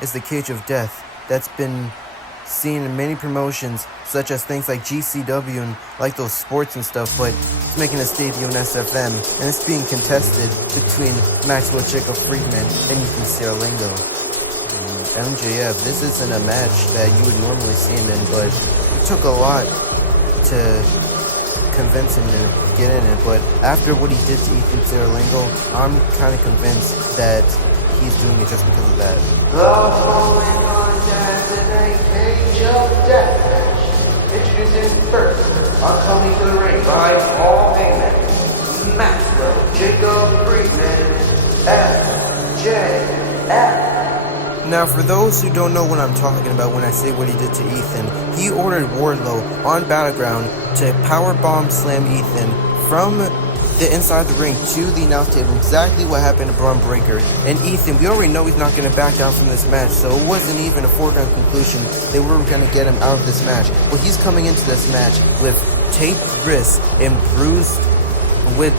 is the Cage of Death that's been seen in many promotions, such as things like GCW and like those sports and stuff, but it's making its debut in SFM, and it's being contested between Maxwell Jacob Friedman and Ethan Serlingo. MJF, this isn't a match that you would normally see him in, but it took a lot to convince him to get in it. But after what he did to Ethan Serlingo, I'm kind of convinced that he's doing it just because of that. The following contest is a Cage of Death match. Introducing first, coming to the ring by Paul Heyman, Maxwell Jacob Friedman, MJF. Now, for those who don't know what I'm talking about when I say what he did to Ethan, he ordered Wardlow on Battleground to powerbomb slam Ethan from the inside the ring to the announce table. Exactly what happened to Braun Breaker. And Ethan, we already know he's not going to back down from this match, so it wasn't even a foregone conclusion they were going to get him out of this match. But he's coming into this match with taped wrists and bruised with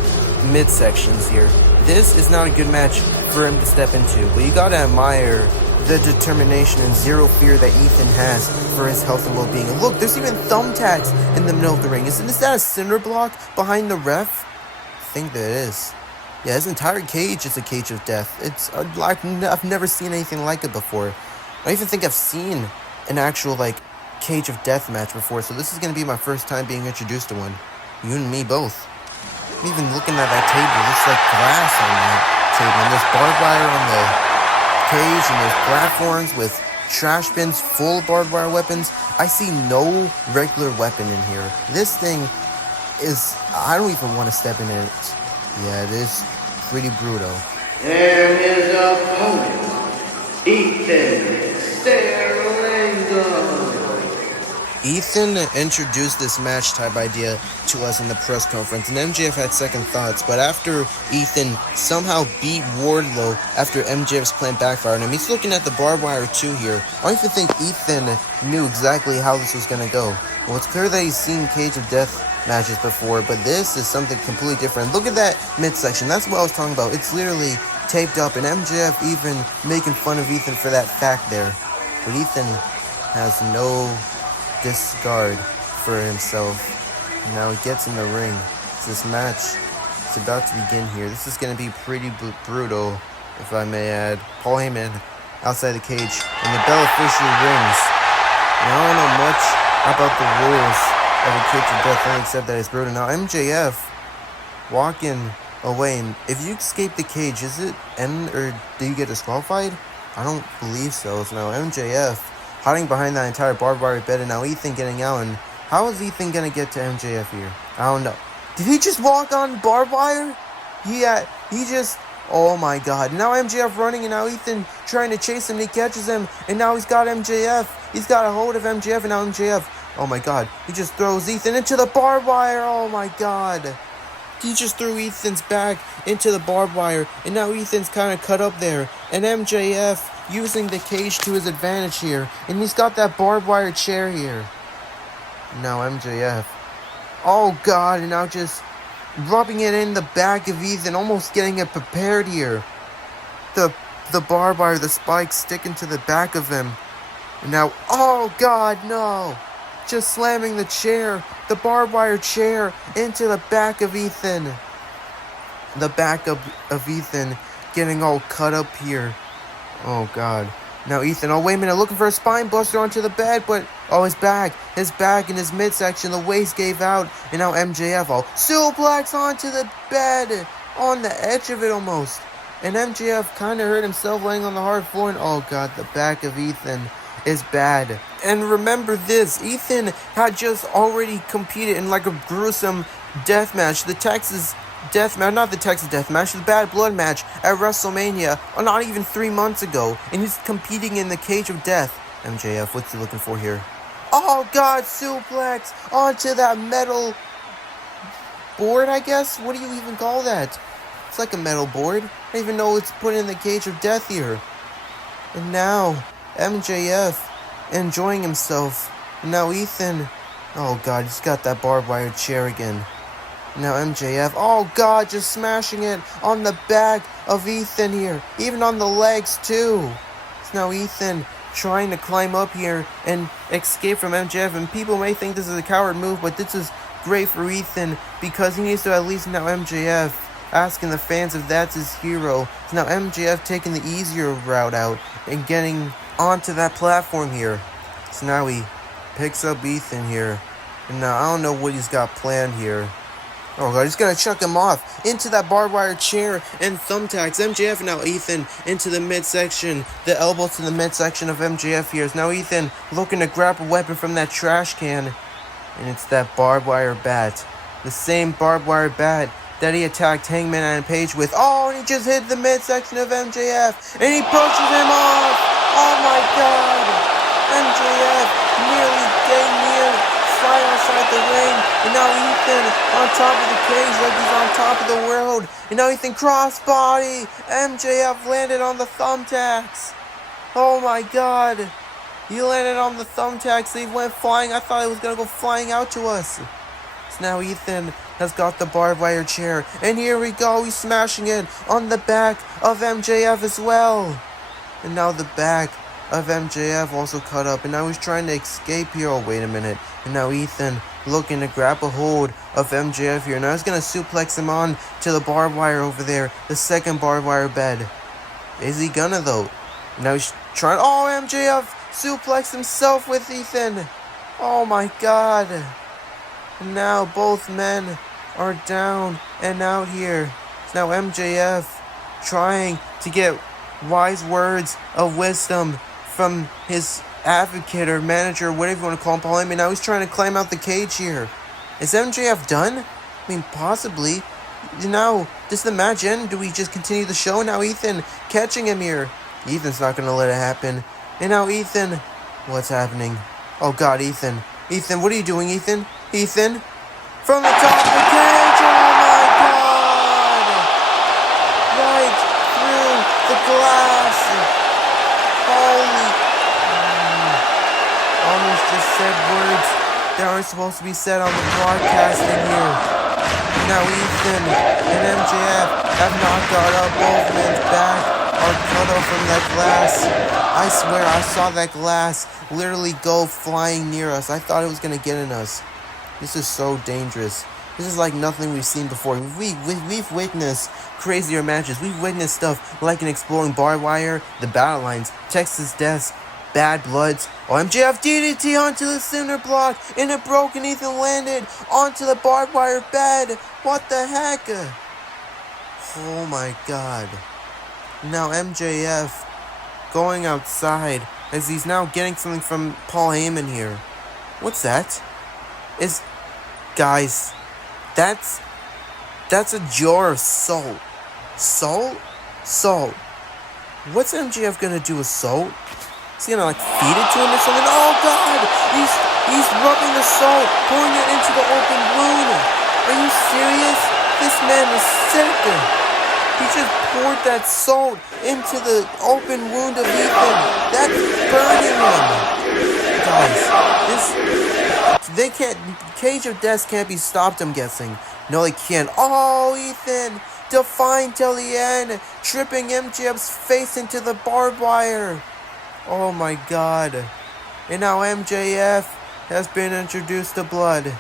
midsections here. This is not a good match for him to step into, but you gotta admire the determination and zero fear that Ethan has for his health and well-being. And look, there's even thumbtacks in the middle of the ring. Is that a cinder block behind the ref? I think that it is. Yeah, his entire cage is a cage of death. It's like I've never seen anything like it before. I don't even think I've seen an actual cage of death match before, so this is going to be my first time being introduced to one. You and me both. I'm even looking at that table. Looks like glass on that table. And there's barbed wire on the cage, and there's platforms with trash bins full of barbed wire weapons. I see no regular weapon in here. This thing is, I don't even want to step in it. Yeah, it is pretty brutal. And his opponent, Ethan Serlingo. Ethan introduced this match type idea to us in the press conference, and MJF had second thoughts, but after Ethan somehow beat Wardlow after MJF's plan backfired on him, he's looking at the barbed wire too here. I don't even think Ethan knew exactly how this was going to go. Well, it's clear that he's seen Cage of Death matches before, but this is something completely different. Look at that midsection. That's what I was talking about. It's literally taped up, and MJF even making fun of Ethan for that fact there. But Ethan has no discard for himself. Now he gets in the ring. This match is about to begin here. This is going to be pretty brutal, if I may add. Paul Heyman outside the cage, and the bell officially rings. And I don't know much about the rules of a cage of death, only except that it's brutal. Now MJF walking away, and if you escape the cage, is it end or do you get disqualified? I don't believe so. So now MJF hiding behind that entire barbed wire bed, and now Ethan getting out. And how is Ethan gonna get to MJF here? I don't know. Did he just walk on barbed wire? He just, oh my god. Now MJF running, and now Ethan trying to chase him, and he catches him, and now he's got MJF. He's got a hold of MJF, and now MJF, oh my god, he just throws Ethan into the barbed wire. Oh my god. He just threw Ethan's back into the barbed wire, and now Ethan's kind of cut up there. And MJF using the cage to his advantage here, and he's got that barbed wire chair here. Now MJF, oh god, and now just rubbing it in the back of Ethan, almost getting it prepared here. The barbed wire, the spikes sticking to the back of him. And now, oh god, no. Just slamming the chair, the barbed wire chair, into the back of Ethan. The back of Ethan getting all cut up here. Oh god. Now Ethan, oh wait a minute, looking for a spine buster onto the bed, but oh, his back in his midsection, the waist gave out, and now MJF, oh, suplex onto the bed, on the edge of it almost. And MJF kind of hurt himself laying on the hard floor, and oh god, the back of Ethan is bad. And remember this, Ethan had just already competed in like a gruesome death match, the Texas death match, not the Texas death match, the Bad Blood match at WrestleMania, not even 3 months ago, and he's competing in the cage of death. MJF, what's he looking for here? Oh god, suplex onto that metal board, I guess? What do you even call that? It's like a metal board. I don't even know it's put in the cage of death here. And now MJF enjoying himself. And now Ethan, oh god, he's got that barbed wire chair again. Now MJF, oh god, just smashing it on the back of Ethan here. Even on the legs too. So now Ethan trying to climb up here and escape from MJF. And people may think this is a coward move, but this is great for Ethan, because he needs to at least now MJF asking the fans if that's his hero. So now MJF taking the easier route out and getting onto that platform here. So now he picks up Ethan here. And now I don't know what he's got planned here. Oh god, he's gonna chuck him off into that barbed wire chair and thumbtacks. MJF and now Ethan into the midsection. The elbow to the midsection of MJF here. Is now Ethan looking to grab a weapon from that trash can. And it's that barbed wire bat. The same barbed wire bat that he attacked Hangman and Page with. Oh, and he just hit the midsection of MJF. And he pushes him off. Oh my god. MJF nearly getting near flying outside the ring. And now Ethan on top of the cage like he's on top of the world. And now Ethan crossbody. MJF landed on the thumbtacks. Oh my god. He landed on the thumbtacks. He went flying. I thought he was going to go flying out to us. So now Ethan has got the barbed wire chair. And here we go. He's smashing it on the back of MJF as well. And now the back of MJF also cut up. And now he's trying to escape here. Oh, wait a minute. And now Ethan looking to grab a hold of MJF here. Now he's going to suplex him on to the barbed wire over there. The second barbed wire bed. Is he gonna though? Now he's trying. Oh, MJF suplex himself with Ethan. Oh my god. And now both men are down and out here. Now MJF trying to get wise words of wisdom from his advocate or manager, or whatever you want to call him, Paul Heyman. Now he's trying to climb out the cage here. Is MJF done? I mean, possibly. Now, does the match end? Do we just continue the show? Now Ethan catching him here. Ethan's not going to let it happen. And now Ethan, what's happening? Oh god, Ethan. Ethan, what are you doing, Ethan? Ethan? From the top of the cage! Oh my god! Right through the glass! Holy... Almost just said words that aren't supposed to be said on the broadcasting here. Now Ethan and MJF have not got up. Both men's back are cut off from that glass. I swear I saw that glass literally go flying near us. I thought it was going to get in us. This is so dangerous. This is like nothing we've seen before. We've witnessed crazier matches. We've witnessed stuff like an exploding barbed wire, the battle lines, Texas deaths, bad bloods. MJF DDT onto the cinder block, and it broke, and Ethan landed onto the barbed wire bed. What the heck? Oh my god. Now MJF going outside as he's now getting something from Paul Heyman here. What's that? Guys, that's a jar of salt. Salt? What's MJF gonna do with salt? Is he gonna like feed it to him or something? Oh god! He's rubbing the salt, pouring it into the open wound. Are you serious? This man is sick. He just poured that salt into the open wound of Ethan. That's burning him. Guys, Cage of Death can't be stopped, I'm guessing. No, they can't. Oh, Ethan, defying till the end, tripping MJF's face into the barbed wire. Oh my god. And now MJF has been introduced to blood.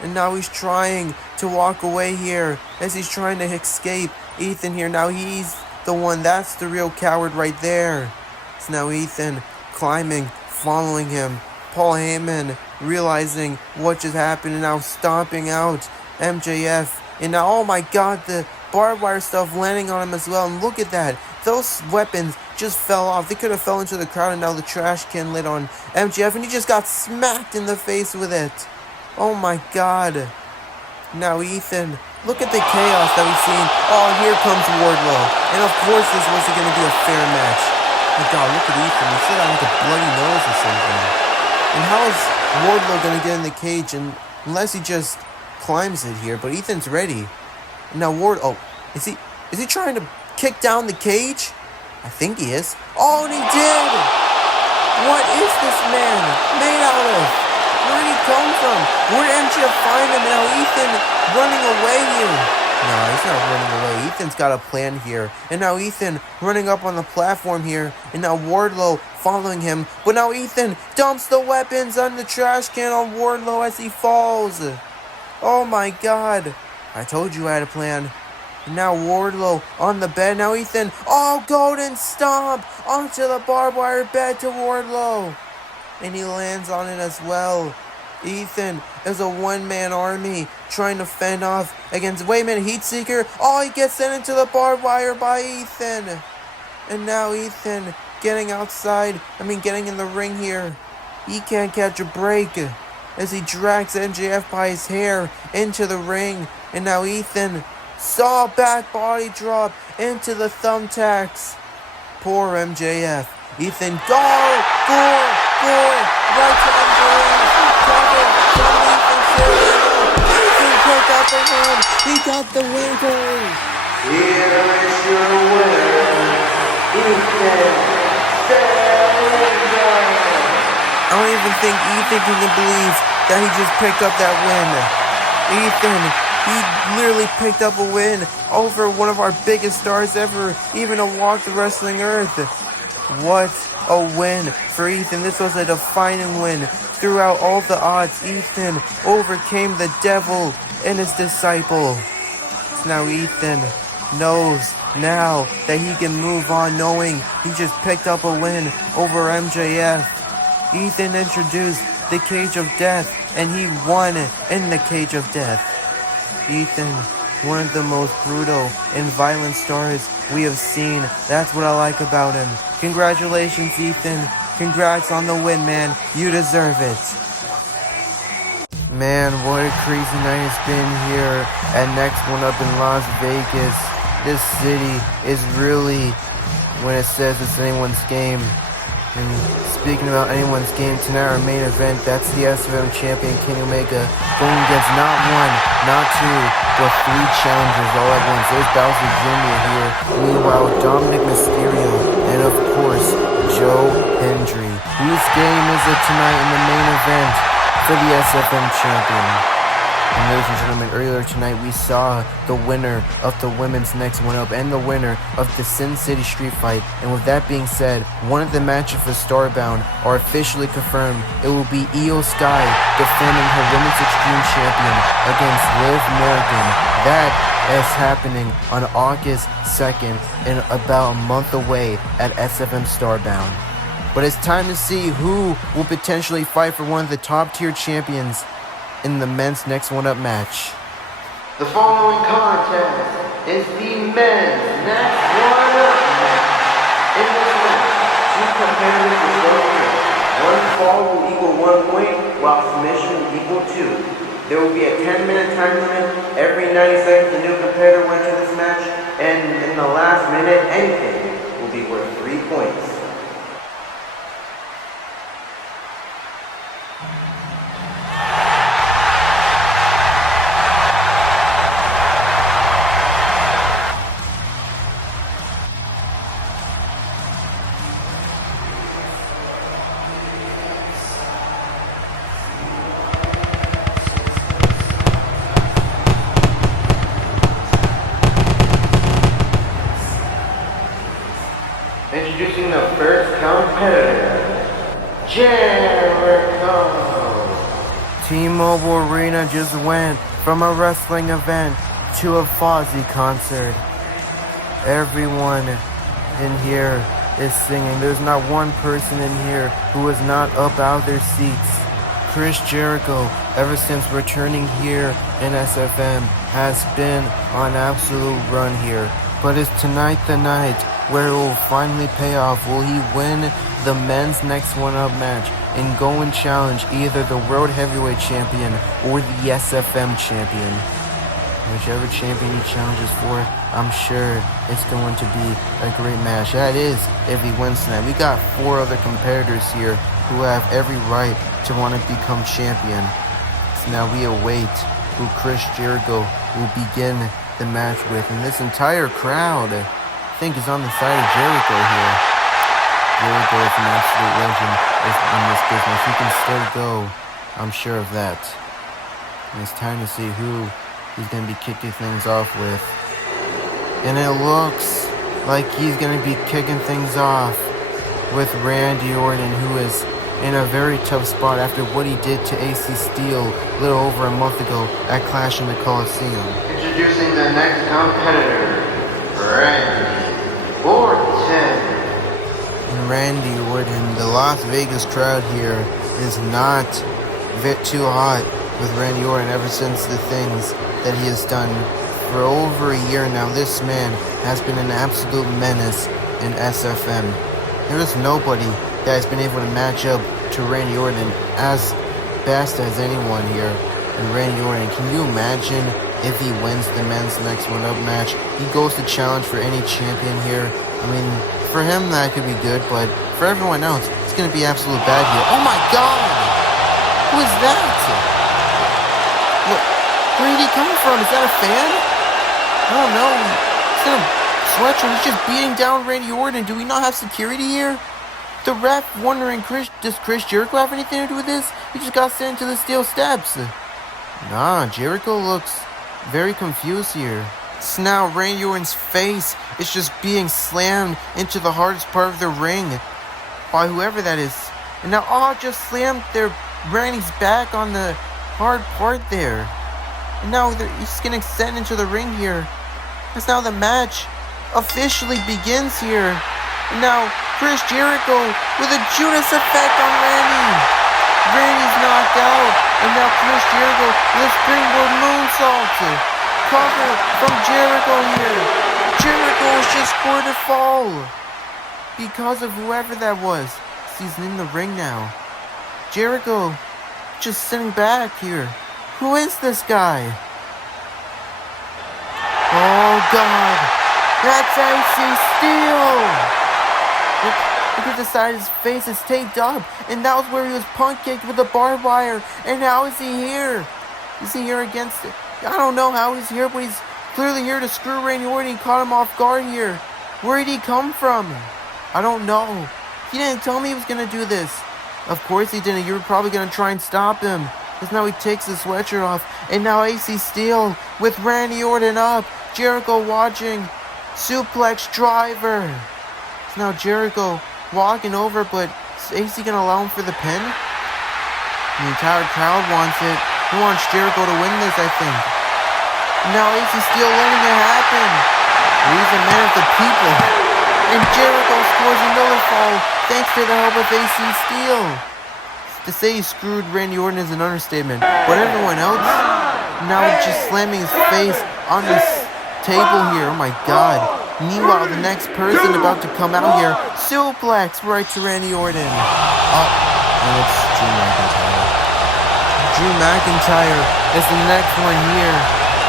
And now he's trying to walk away here as he's trying to escape Ethan here. Now he's the one, that's the real coward right there. It's now Ethan climbing, following him. Paul Heyman realizing what just happened and now stomping out MJF. And now, oh my god, the barbed wire stuff landing on him as well. And look at that. Those weapons just fell off. They could have fell into the crowd, and now the trash can lit on MJF, and he just got smacked in the face with it. Oh my god. Now Ethan, look at the chaos that we've seen. Oh, here comes Wardlow. And of course this wasn't going to be a fair match. Oh god, look at Ethan. He should have like a bloody nose or something. And how is Wardlow going to get in the cage unless he just climbs it here? But Ethan's ready. And now is he trying to kick down the cage? I think he is. Oh, and he did! What is this man made out of? Where did he come from? Where did MJF find him? Now Ethan running away here. No, he's not running away. Ethan's got a plan here. And now Ethan running up on the platform here. And now Wardlow following him. But now Ethan dumps the weapons on the trash can on Wardlow as he falls. Oh my god. I told you I had a plan. And now Wardlow on the bed. Now Ethan, golden stomp onto the barbed wire bed to Wardlow. And he lands on it as well. Ethan is a one-man army trying to fend off against, wait a minute, Heatseeker. Oh, he gets sent into the barbed wire by Ethan. And now Ethan getting getting in the ring here. He can't catch a break as he drags MJF by his hair into the ring. And now Ethan saw back body drop into the thumbtacks. Poor MJF. Ethan, right to MJF. Ethan picked up the win. He got the win, Corey. Here is your winner, Ethan Serlingo. I don't even think Ethan can believe that he just picked up that win. Ethan, he literally picked up a win over one of our biggest stars ever, even to walk the wrestling earth. What a win for Ethan. This was a defining win. Throughout all the odds, Ethan overcame the devil and his disciple. So now Ethan knows now that he can move on, knowing he just picked up a win over MJF. Ethan introduced the Cage of Death, and he won in the Cage of Death. Ethan, one of the most brutal and violent stars we have seen. That's what I like about him. Congratulations, Ethan. Congrats on the win, man. You deserve it. Man, what a crazy night it's been here at Next One Up in Las Vegas. This city is really, when it says it's anyone's game. And speaking about anyone's game, tonight our main event, that's the SFM Champion Kenny Omega going against not one, not two, but 3 challengers all at once. There's Bowser Jr. here. Meanwhile, Dominik Mysterio, and of course, Hendry. Whose game is it tonight in the main event for the SFM Champion? And ladies and gentlemen, earlier tonight we saw the winner of the women's next one up and the winner of the Sin City Street Fight. And with that being said, one of the matches for Starbound are officially confirmed. It will be Io Sky defending her Women's Extreme Champion against Liv Morgan. That is happening on August 2nd and about a month away at SFM Starbound. But it's time to see who will potentially fight for one of the top tier champions in the men's next one up match. The following contest is the men's next one up match. In this match, two competitors will go through. One fall will equal 1 point, while submission will equal 2. There will be a 10-minute time limit. Every 90 seconds, a new competitor will enter this match, and in the last minute, anything will be worth 3 points. Introducing the first competitor, Jericho. T-Mobile Arena just went from a wrestling event to a Fozzy concert. Everyone in here is singing. There's not one person in here who is not up out of their seats. Chris Jericho, ever since returning here in SFM, has been on absolute run here. But is tonight the night where it will finally pay off? Will he win the men's next one up match and go and challenge either the World Heavyweight Champion or the SFM Champion? Whichever champion he challenges for, I'm sure it's going to be a great match. That is, if he wins tonight. We got 4 other competitors here who have every right to want to become champion. So now we await who Chris Jericho will begin the match with. And this entire crowd, I think, is on the side of Jericho here. Jericho is an absolute legend in this business. He can still go, I'm sure of that. And it's time to see who he's going to be kicking things off with. And it looks like he's going to be kicking things off with Randy Orton, who is in a very tough spot after what he did to AC Steel a little over a month ago at Clash in the Coliseum. Introducing the next competitor, Randy Orton. And Randy Orton, the Las Vegas crowd here is not too hot with Randy Orton ever since the things that he has done. For over a year now, this man has been an absolute menace in SFM. There is nobody that has been able to match up to Randy Orton as best as anyone here. And Randy Orton, can you imagine if he wins the men's next one up match? He goes to challenge for any champion here. I mean, for him that could be good, but for everyone else, it's going to be absolute bad here. Oh my god! Who is that? Where did he come from? Is that a fan? I don't know. He's in a sweatshirt. He's just beating down Randy Orton. Do we not have security here? The ref wondering, does Chris Jericho have anything to do with this? He just got sent to the steel steps. Nah, Jericho looks very confused here. So now Randy Orton's face is just being slammed into the hardest part of the ring by whoever that is. And now, just slammed Randy's back on the hard part there. And now he's getting sent into the ring here. As now the match officially begins here. And now Chris Jericho with a Judas effect on Randy. Randy's knocked out. And now Chris Jericho with a springboard moonsault. Cover from Jericho here. Jericho is just scored to fall because of whoever that was. He's in the ring now. Jericho just sitting back here. Who is this guy? Oh god, that's AC Steel! Look at the side of his face, it's taped up, and that was where he was punt kicked with a barbed wire. And how is he here? Is he here against it? I don't know how he's here, but he's clearly here to screw Randy Orton. He caught him off guard here. Where did he come from? I don't know. He didn't tell me he was gonna do this. Of course he didn't. You were probably gonna try and stop him. as now he takes his sweatshirt off. And now AC Steel with Randy Orton up. Jericho watching. Suplex driver. So now Jericho walking over, but is AC going to allow him for the pin? The entire crowd wants it. He wants Jericho to win this, I think. Now AC Steel letting it happen. He's a man of the people. And Jericho scores another fall thanks to the help of AC Steel. To say he screwed Randy Orton is an understatement. But everyone else now just slamming his face on this table here. Oh my god. Meanwhile, the next person about to come out here, suplex right to Randy Orton. Oh, and it's Drew McIntyre. Drew McIntyre is the next one here.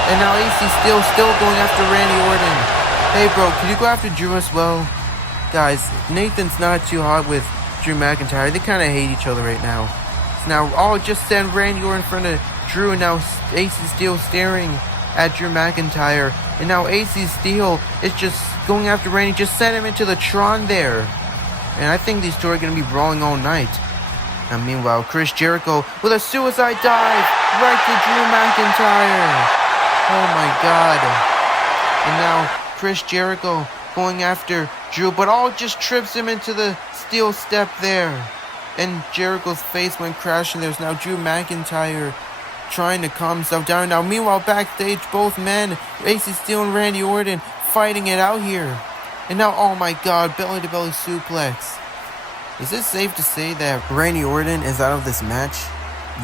And now AC Steel still going after Randy Orton. Hey bro, can you go after Drew as well? Guys, Nathan's not too hot with Drew McIntyre. They kind of hate each other right now. So now, I'll just send Randy Orton in front of Drew, and now AC Steel staring at Drew McIntyre. And now AC Steel is just going after Randy. Just send him into the Tron there. And I think these two are going to be brawling all night. And meanwhile, Chris Jericho with a suicide dive right to Drew McIntyre. Oh my god. And now Chris Jericho going after Drew, but all just trips him into the steel step there. And Jericho's face went crashing. There's now Drew McIntyre trying to calm himself down. Now meanwhile backstage, both men, AC Steel and Randy Orton, fighting it out here. And now, oh my god, belly to belly suplex. Is it safe to say that Randy Orton is out of this match?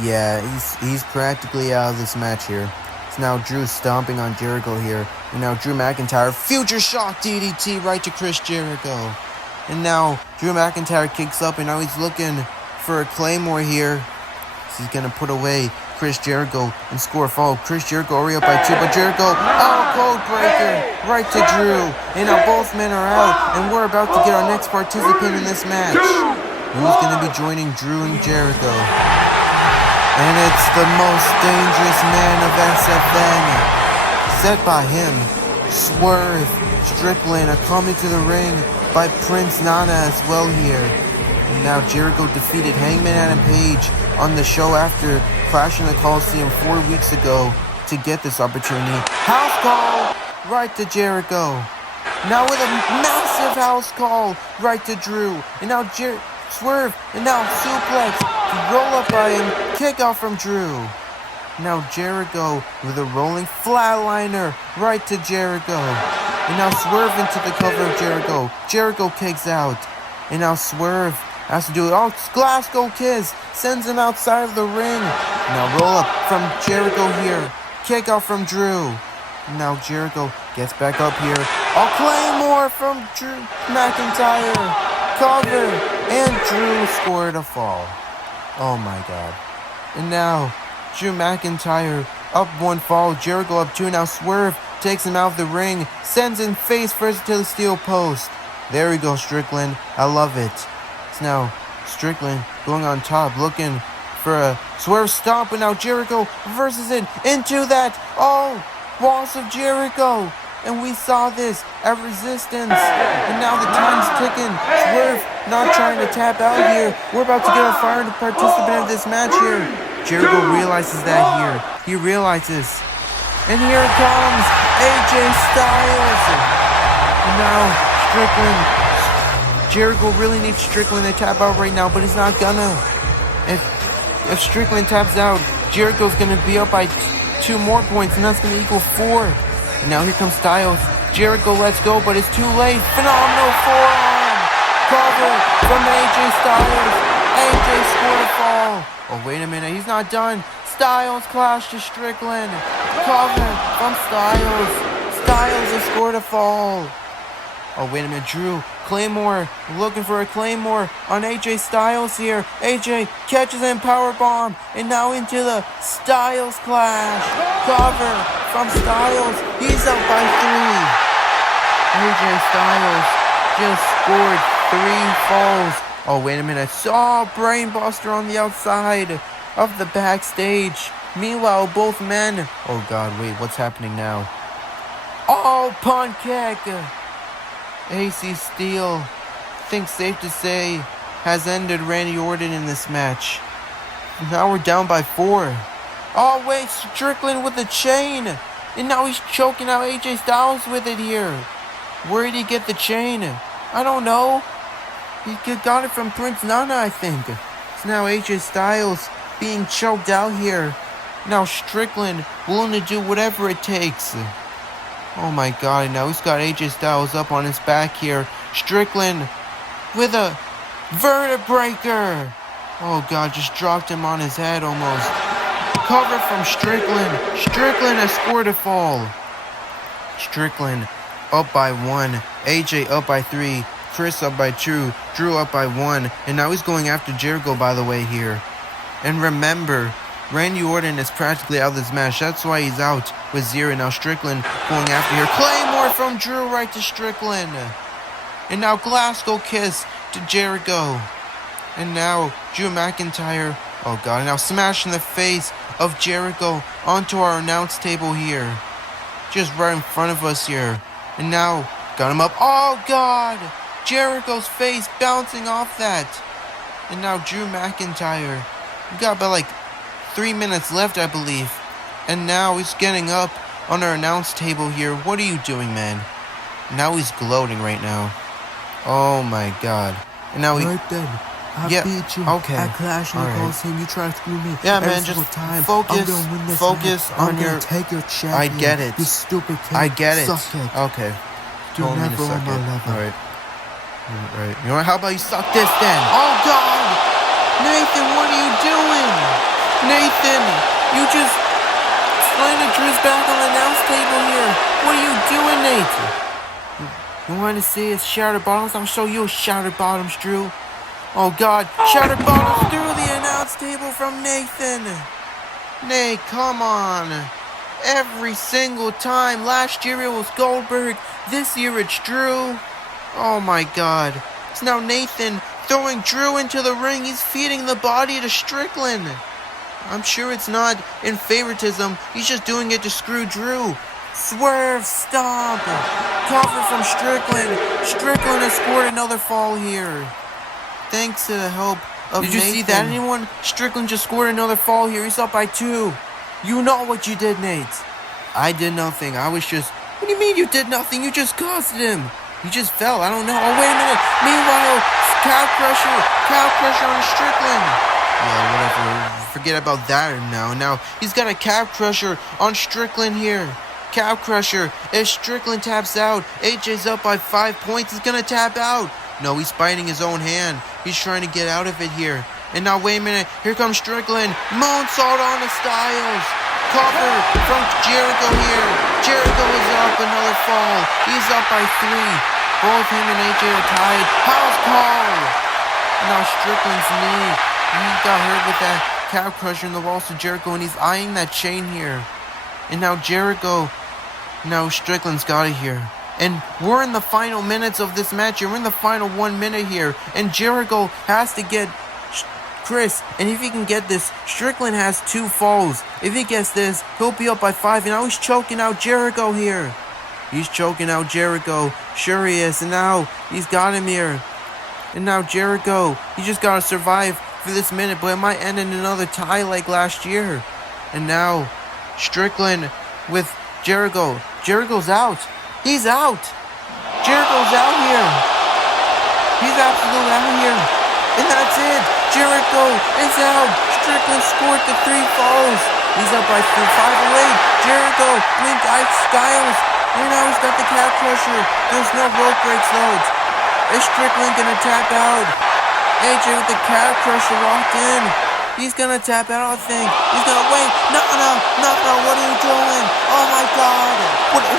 Yeah, he's practically out of this match here. So now Drew stomping on Jericho here. And now Drew McIntyre, future shock DDT right to Chris Jericho. And now Drew McIntyre kicks up, and now he's looking for a Claymore here. So he's going to put away Chris Jericho and score a fall. Chris Jericho already up by 2, but Jericho, code breaker right to Drew. And now both men are out, and we're about to get our next participant in this match. Who's going to be joining Drew and Jericho? And it's the most dangerous man of SFM. Set by him, Swerve Strickland, coming to the ring by Prince Nana as well here. And now Jericho defeated Hangman Adam Page on the show after Clash in the Coliseum 4 weeks ago to get this opportunity. House call right to Jericho. Now with a massive house call right to Drew. And now Swerve, and now suplex, roll up by him, kick out from Drew. Now Jericho with a rolling flatliner right to Jericho. And now Swerve into the cover of Jericho. Jericho kicks out. And now Swerve has to do it. Oh, Glasgow Kiss sends him outside of the ring. Now roll up from Jericho here. Kick out from Drew. Now Jericho gets back up here. Oh, Claymore from Drew McIntyre. Cover. And Drew scored a fall. Oh my god. And now Drew McIntyre up 1 fall. Jericho up 2. Now Swerve takes him out of the ring. Sends him face first to the steel post. There we go, Strickland. I love it. It's now Strickland going on top, looking for a Swerve stomp. And now Jericho reverses it into that. Oh, Walls of Jericho. And we saw this at Resistance. And now the time's ticking. Swerve not trying to tap out here. We're about to get a fired participant of this match here. Jericho realizes that here. He realizes. And here it comes. AJ Styles. And now Strickland. Jericho really needs Strickland to tap out right now, but he's not gonna. If Strickland taps out, Jericho's gonna be up by 2 more points, and that's gonna equal 4. And now here comes Styles. Jericho lets go, but it's too late. Phenomenal forearm. Cover from AJ Styles. AJ scored a fall. Oh, wait a minute. He's not done. Styles clash to Strickland. Cover from Styles. Styles has scored a fall. Oh, wait a minute. Drew. Claymore. Looking for a Claymore on AJ Styles here. AJ catches him. Powerbomb. And now into the Styles clash. Cover from Styles. He's up by 3. AJ Styles just scored 3 falls. Oh, wait a minute. I saw Brainbuster on the outside of the backstage. Meanwhile, both men. Oh, God, wait. What's happening now? Oh, punt kick. AC Steel, I think safe to say, has ended Randy Orton in this match. Now we're down by 4. Oh, wait, Strickland with the chain. And now he's choking out AJ Styles with it here. Where did he get the chain? I don't know. He got it from Prince Nana, I think. So now AJ Styles being choked out here. Now Strickland willing to do whatever it takes. Oh my god, now he's got AJ Styles up on his back here. Strickland with a vertebraker. Oh god, just dropped him on his head almost. Cover from Strickland. Strickland has scored a fall. Strickland up by 1. AJ up by 3. Chris up by 2. Drew up by 1. And now he's going after Jericho, by the way, here. And remember, Randy Orton is practically out of this match. That's why he's out with 0. Now Strickland going after here. Claymore from Drew right to Strickland. And now Glasgow kiss to Jericho. And now Drew McIntyre. Oh god, now smash in the face of Jericho onto our announce table here. Just right in front of us here. And now got him up. Oh god! Jericho's face bouncing off that. And now Drew McIntyre. We got about like 3 minutes left, I believe. And now he's getting up on our announce table here. What are you doing, man? Now he's gloating right now. Oh my god. And now he... Right then. I beat you Okay. at Clash of the Alright. Coliseum. You try to screw me. Yeah, every man, just single time. focus- I'm gonna win this focus match. on I'm gonna your- take your champion. I get it. You stupid kid. I get it. Suck it. Okay. You're Told me to never suck on my it. level. Alright. Alright. You know what? How about you suck this then? Oh god! Nathan, what are you doing? Nathan, you just slanted Drew's back on the announce table here. What are you doing, Nathan? You want to see his shattered bottoms? I'll show you shattered bottoms, Drew. Oh god, shattered bottoms through the announce table from Nathan. Nate, come on. Every single time. Last year it was Goldberg. This year it's Drew. Oh my god. It's now Nathan throwing Drew into the ring. He's feeding the body to Strickland. I'm sure it's not in favoritism. He's just doing it to screw Drew. Swerve, stomp. Cover from Strickland. Strickland has scored another fall here. Thanks to the help of Did you Nathan. See that, anyone? Strickland just scored another fall here. He's up by 2. You know what you did, Nate. I did nothing. I was just... What do you mean you did nothing? You just caused him. He just fell. I don't know. Oh, wait a minute. Meanwhile, cow crusher on Strickland. Yeah, whatever. Forget about that now. Now, he's got a cow crusher on Strickland here. Cow crusher. If Strickland taps out, AJ's up by 5 points. He's gonna tap out. No, he's biting his own hand. He's trying to get out of it here. And now, wait a minute. Here comes Strickland. Moonsault on the Styles. Cover from Jericho here. Jericho is up. Another fall. He's up by 3. Both him and AJ are tied. House call. Now Strickland's knee. He got hurt with that cow crusher in the walls to Jericho. And he's eyeing that chain here. And now Jericho. Now Strickland's got it here. And we're in the final minutes of this match here. We're in the final 1 minute here. And Jericho has to get Chris. And if he can get this, Strickland has 2 falls. If he gets this, he'll be up by 5. And now he's choking out Jericho here. He's choking out Jericho. Sure he is. And now he's got him here. And now Jericho, he just got to survive for this minute. But it might end in another tie like last year. And now Strickland with Jericho. Jericho's out. He's out. Jericho's out here. He's absolutely out here. And that's it. Jericho is out. Strickland scored the 3 falls. He's up by 5 away. Jericho linked Styles. And now he's got the cow crusher. There's no rope breaks loads. Is Strickland gonna tap out? AJ with the cow crusher locked in. He's gonna tap out, I think. He's gonna wait. No. What are you doing? Oh my god.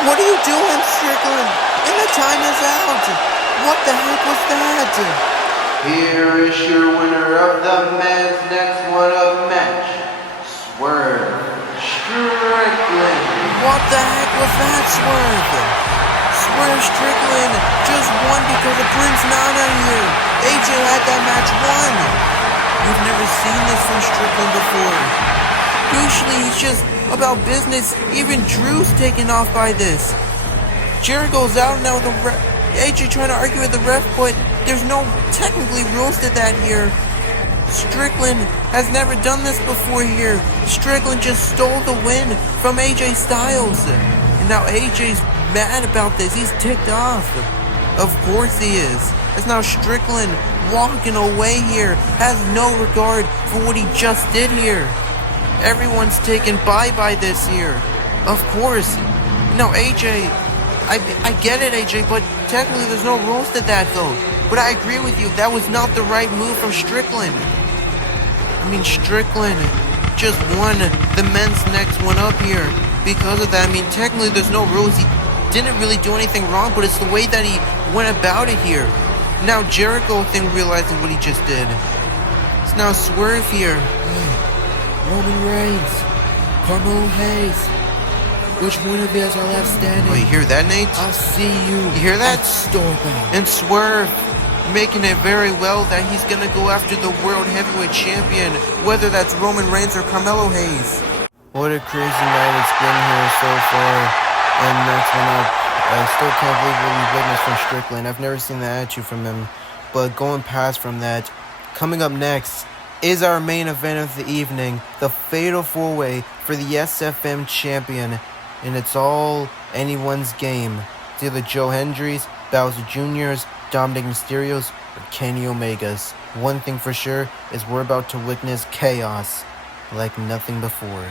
What are you doing, Strickland? And the time is out. What the heck was that? Here is your winner of the men's next one of match, Swerve Strickland. What the heck was that, Swerve? Swerve Strickland just won because of Prince Nana here. AJ had that match won. We've never seen this from Strickland before. Usually he's just about business. Even Drew's taken off by this. Jericho's out now with the ref. AJ trying to argue with the ref, but there's no technically rules to that here. Strickland has never done this before here. Strickland just stole the win from AJ Styles. And now AJ's mad about this. He's ticked off. Of course he is. As now Strickland walking away here has no regard for what he just did here. Everyone's taken by this here. Of course. No, AJ, I get it, AJ, but technically there's no rules to that though. But I agree with you, that was not the right move from Strickland. I mean, Strickland just won the men's next one up here. Because of that, I mean, technically there's no rules. He didn't really do anything wrong, but it's the way that he went about it here. Now Jericho realizing what he just did. It's now Swerve here. Hey, Roman Reigns, Carmelo Hayes. Which one of these are left standing? Oh, you hear that, Nate? I'll see you. You hear that? At Storebound. And Swerve making it very well that he's gonna go after the World Heavyweight Champion, whether that's Roman Reigns or Carmelo Hayes. What a crazy night it's been here so far. And next one up, I still can't believe what we witnessed from Strickland. I've never seen that attitude from him. But going past from that, coming up next is our main event of the evening, the Fatal 4-Way for the SFM Champion. And it's all anyone's game. It's either Joe Hendry's, Bowser Jr.'s, Dominik Mysterio's, or Kenny Omega's. One thing for sure is we're about to witness chaos like nothing before.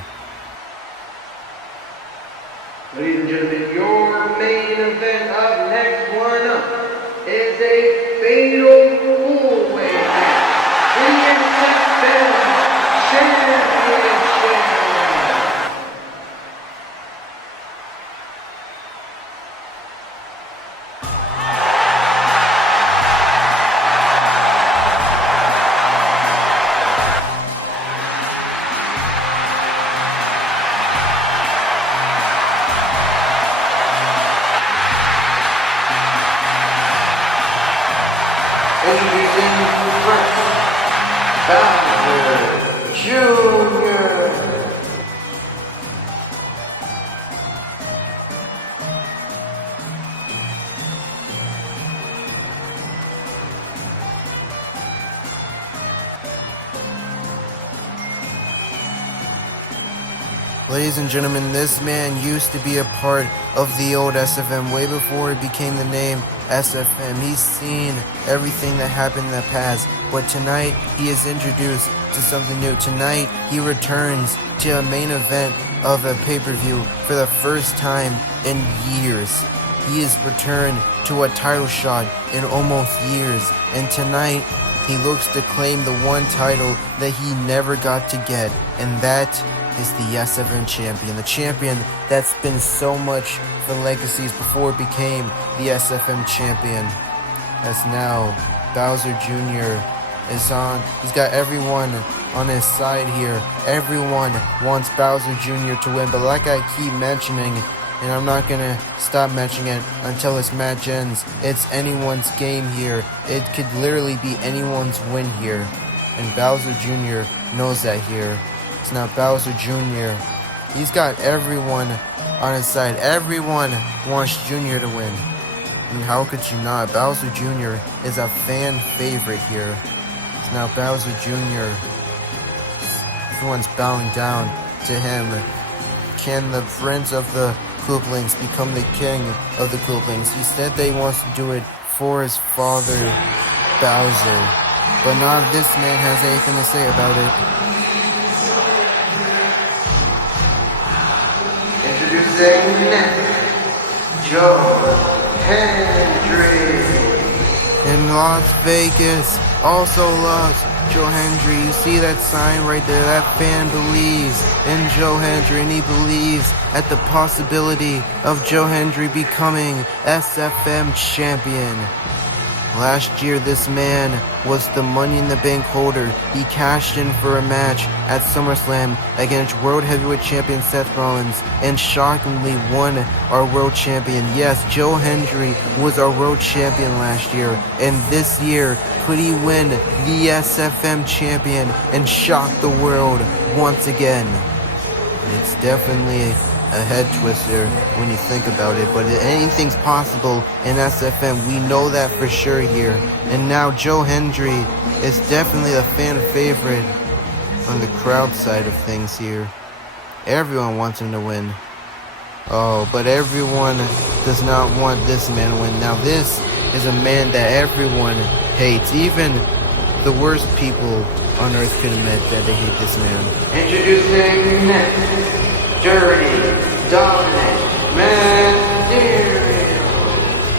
Ladies and gentlemen, your main event of next one up is a fatal four-way match in the SFM Championship. Introducing first, Bowser Jr. Ladies and gentlemen, this man used to be a part of the old SFM way before it became the name SFM. He's seen everything that happened in the past, but tonight he is introduced to something new. Tonight he returns to a main event of a pay-per-view for the first time in years. He has returned to a title shot in almost years, and tonight he looks to claim the one title that he never got to get, and that is the SFM Champion. The champion that's been so much for legacies before it became the SFM Champion. As now Bowser Jr. is on. He's got everyone on his side here. Everyone wants Bowser Jr. to win, but like I keep mentioning, and I'm not gonna stop mentioning it until this match ends, it's anyone's game here. It could literally be anyone's win here, and Bowser Jr. knows that here. It's now Bowser Jr. He's got everyone on his side. Everyone wants Jr. to win. I mean, how could you not? Bowser Jr. is a fan favorite here. It's now Bowser Jr. Everyone's bowing down to him. Can the prince of the Kooplings become the king of the Kooplings? He said that he wants to do it for his father, Bowser. But none of this man has anything to say about it. Introducing next, Joe Hendry. In Las Vegas also loves Joe Hendry. You see that sign right there? That fan believes in Joe Hendry, and he believes at the possibility of Joe Hendry becoming SFM Champion. Last year, this man was the Money in the Bank holder. He cashed in for a match at SummerSlam against World Heavyweight Champion Seth Rollins and shockingly won our World Champion. Yes, Joe Hendry was our World Champion last year, and this year, could he win the SFM Champion and shock the world once again? It's definitely a head twister when you think about it, but anything's possible in SFM. We know that for sure here. And now Joe Hendry is definitely a fan favorite on the crowd side of things here. Everyone wants him to win. Oh, but everyone does not want this man to win. Now this is a man that everyone hates. Even the worst people on earth can admit that they hate this man. Introducing next, Dirty Dominik Mysterio.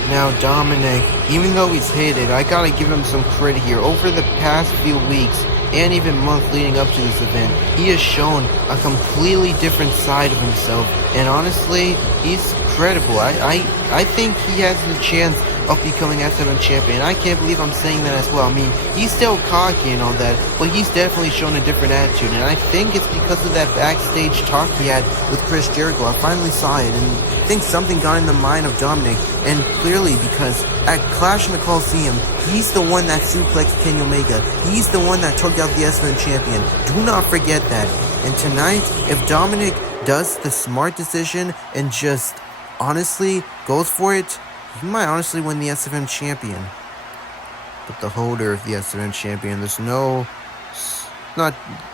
Now Dominik, even though he's hated, I gotta give him some credit here. Over the past few weeks, and even month leading up to this event, he has shown a completely different side of himself, and honestly, he's credible. I think he has the chance of becoming SFM Champion. I can't believe I'm saying that as well. I mean, he's still cocky and all that, but he's definitely shown a different attitude, and I think it's because of that backstage talk he had with Chris Jericho. I finally saw it, and I think something got in the mind of Dominik, and clearly because at Clash in the Coliseum, he's the one that suplexed Kenny Omega. He's the one that took out the SFM Champion. Do not forget that. And tonight, if Dominik does the smart decision and just honestly goes for it, he might honestly win the SFM Champion. But the holder of the SFM Champion, there's not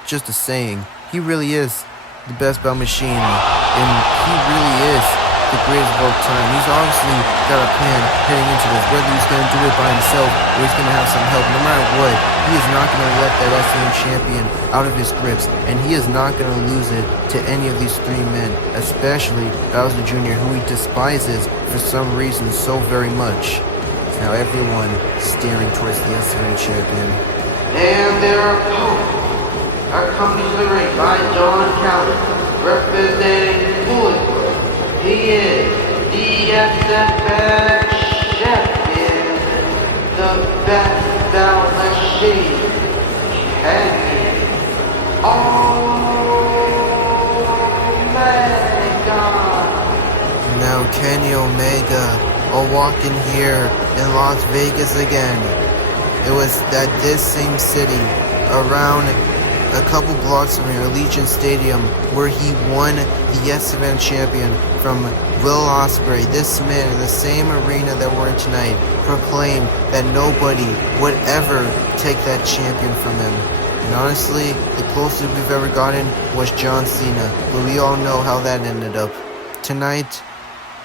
just a saying. He really is the best belt machine, and he really is the greatest of all time. He's obviously got a plan heading into this, whether he's going to do it by himself or he's going to have some help. No matter what, he is not going to let that SFM Champion out of his grips, and he is not going to lose it to any of these three men, especially Bowser Jr., who he despises for some reason so very much. Now everyone staring towards the SFM Champion. And their opponents are coming to the ring by John Calvin, representing Louisville. He is the SFM Champion, the best belt machine, Kenny Omega. Now Kenny Omega are walking here in Las Vegas again. It was at this same city, around a couple blocks from here, Allegiant Stadium, where he won the SFM Champion from Will Ospreay. This man in the same arena that we're in tonight proclaimed that nobody would ever take that champion from him. And honestly, the closest we've ever gotten was John Cena, but we all know how that ended up. Tonight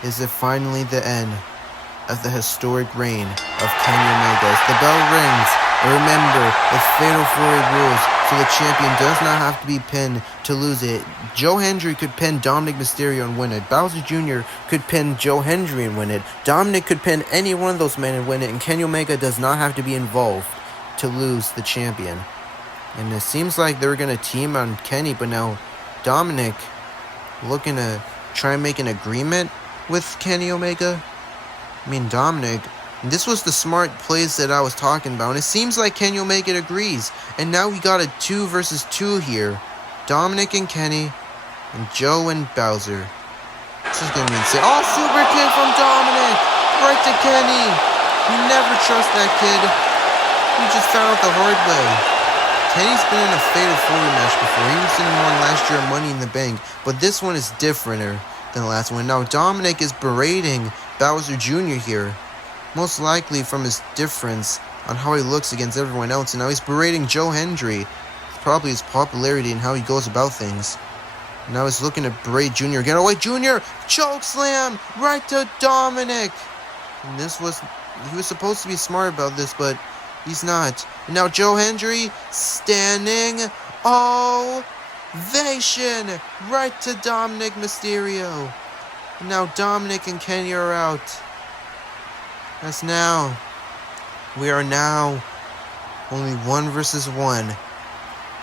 is finally the end of the historic reign of Kenny Omega. As the bell rings, and remember, it's fatal 4-way rules, so the champion does not have to be pinned to lose it. Joe Hendry could pin Dominik Mysterio and win it. Bowser Jr. could pin Joe Hendry and win it. Dominik could pin any one of those men and win it, and Kenny Omega does not have to be involved to lose the champion. And it seems like they're going to team on Kenny, but now Dominik looking to try and make an agreement with Kenny Omega. I mean, Dominik, this was the smart plays that I was talking about, and it seems like Kenny Omega agrees. And now we got a 2 versus 2 here. Dominik and Kenny, and Joe and Bowser. This is going to be insane. Oh, super kick from Dominik! Right to Kenny! You never trust that kid. You just found out the hard way. Kenny's been in a Fatal 4-Way match before. He was in one last year of Money in the Bank, but this one is differenter than the last one. Now Dominik is berating Bowser Jr. here, most likely from his difference on how he looks against everyone else, and now he's berating Joe Hendry, probably his popularity and how he goes about things. Now he's looking to berate Jr. again. Oh wait, Jr. choke slam right to Dominik. And he was supposed to be smart about this, but he's not. And now Joe Hendry standing ovation right to Dominik Mysterio. And now Dominik and Kenny are out. We are now only 1 versus 1.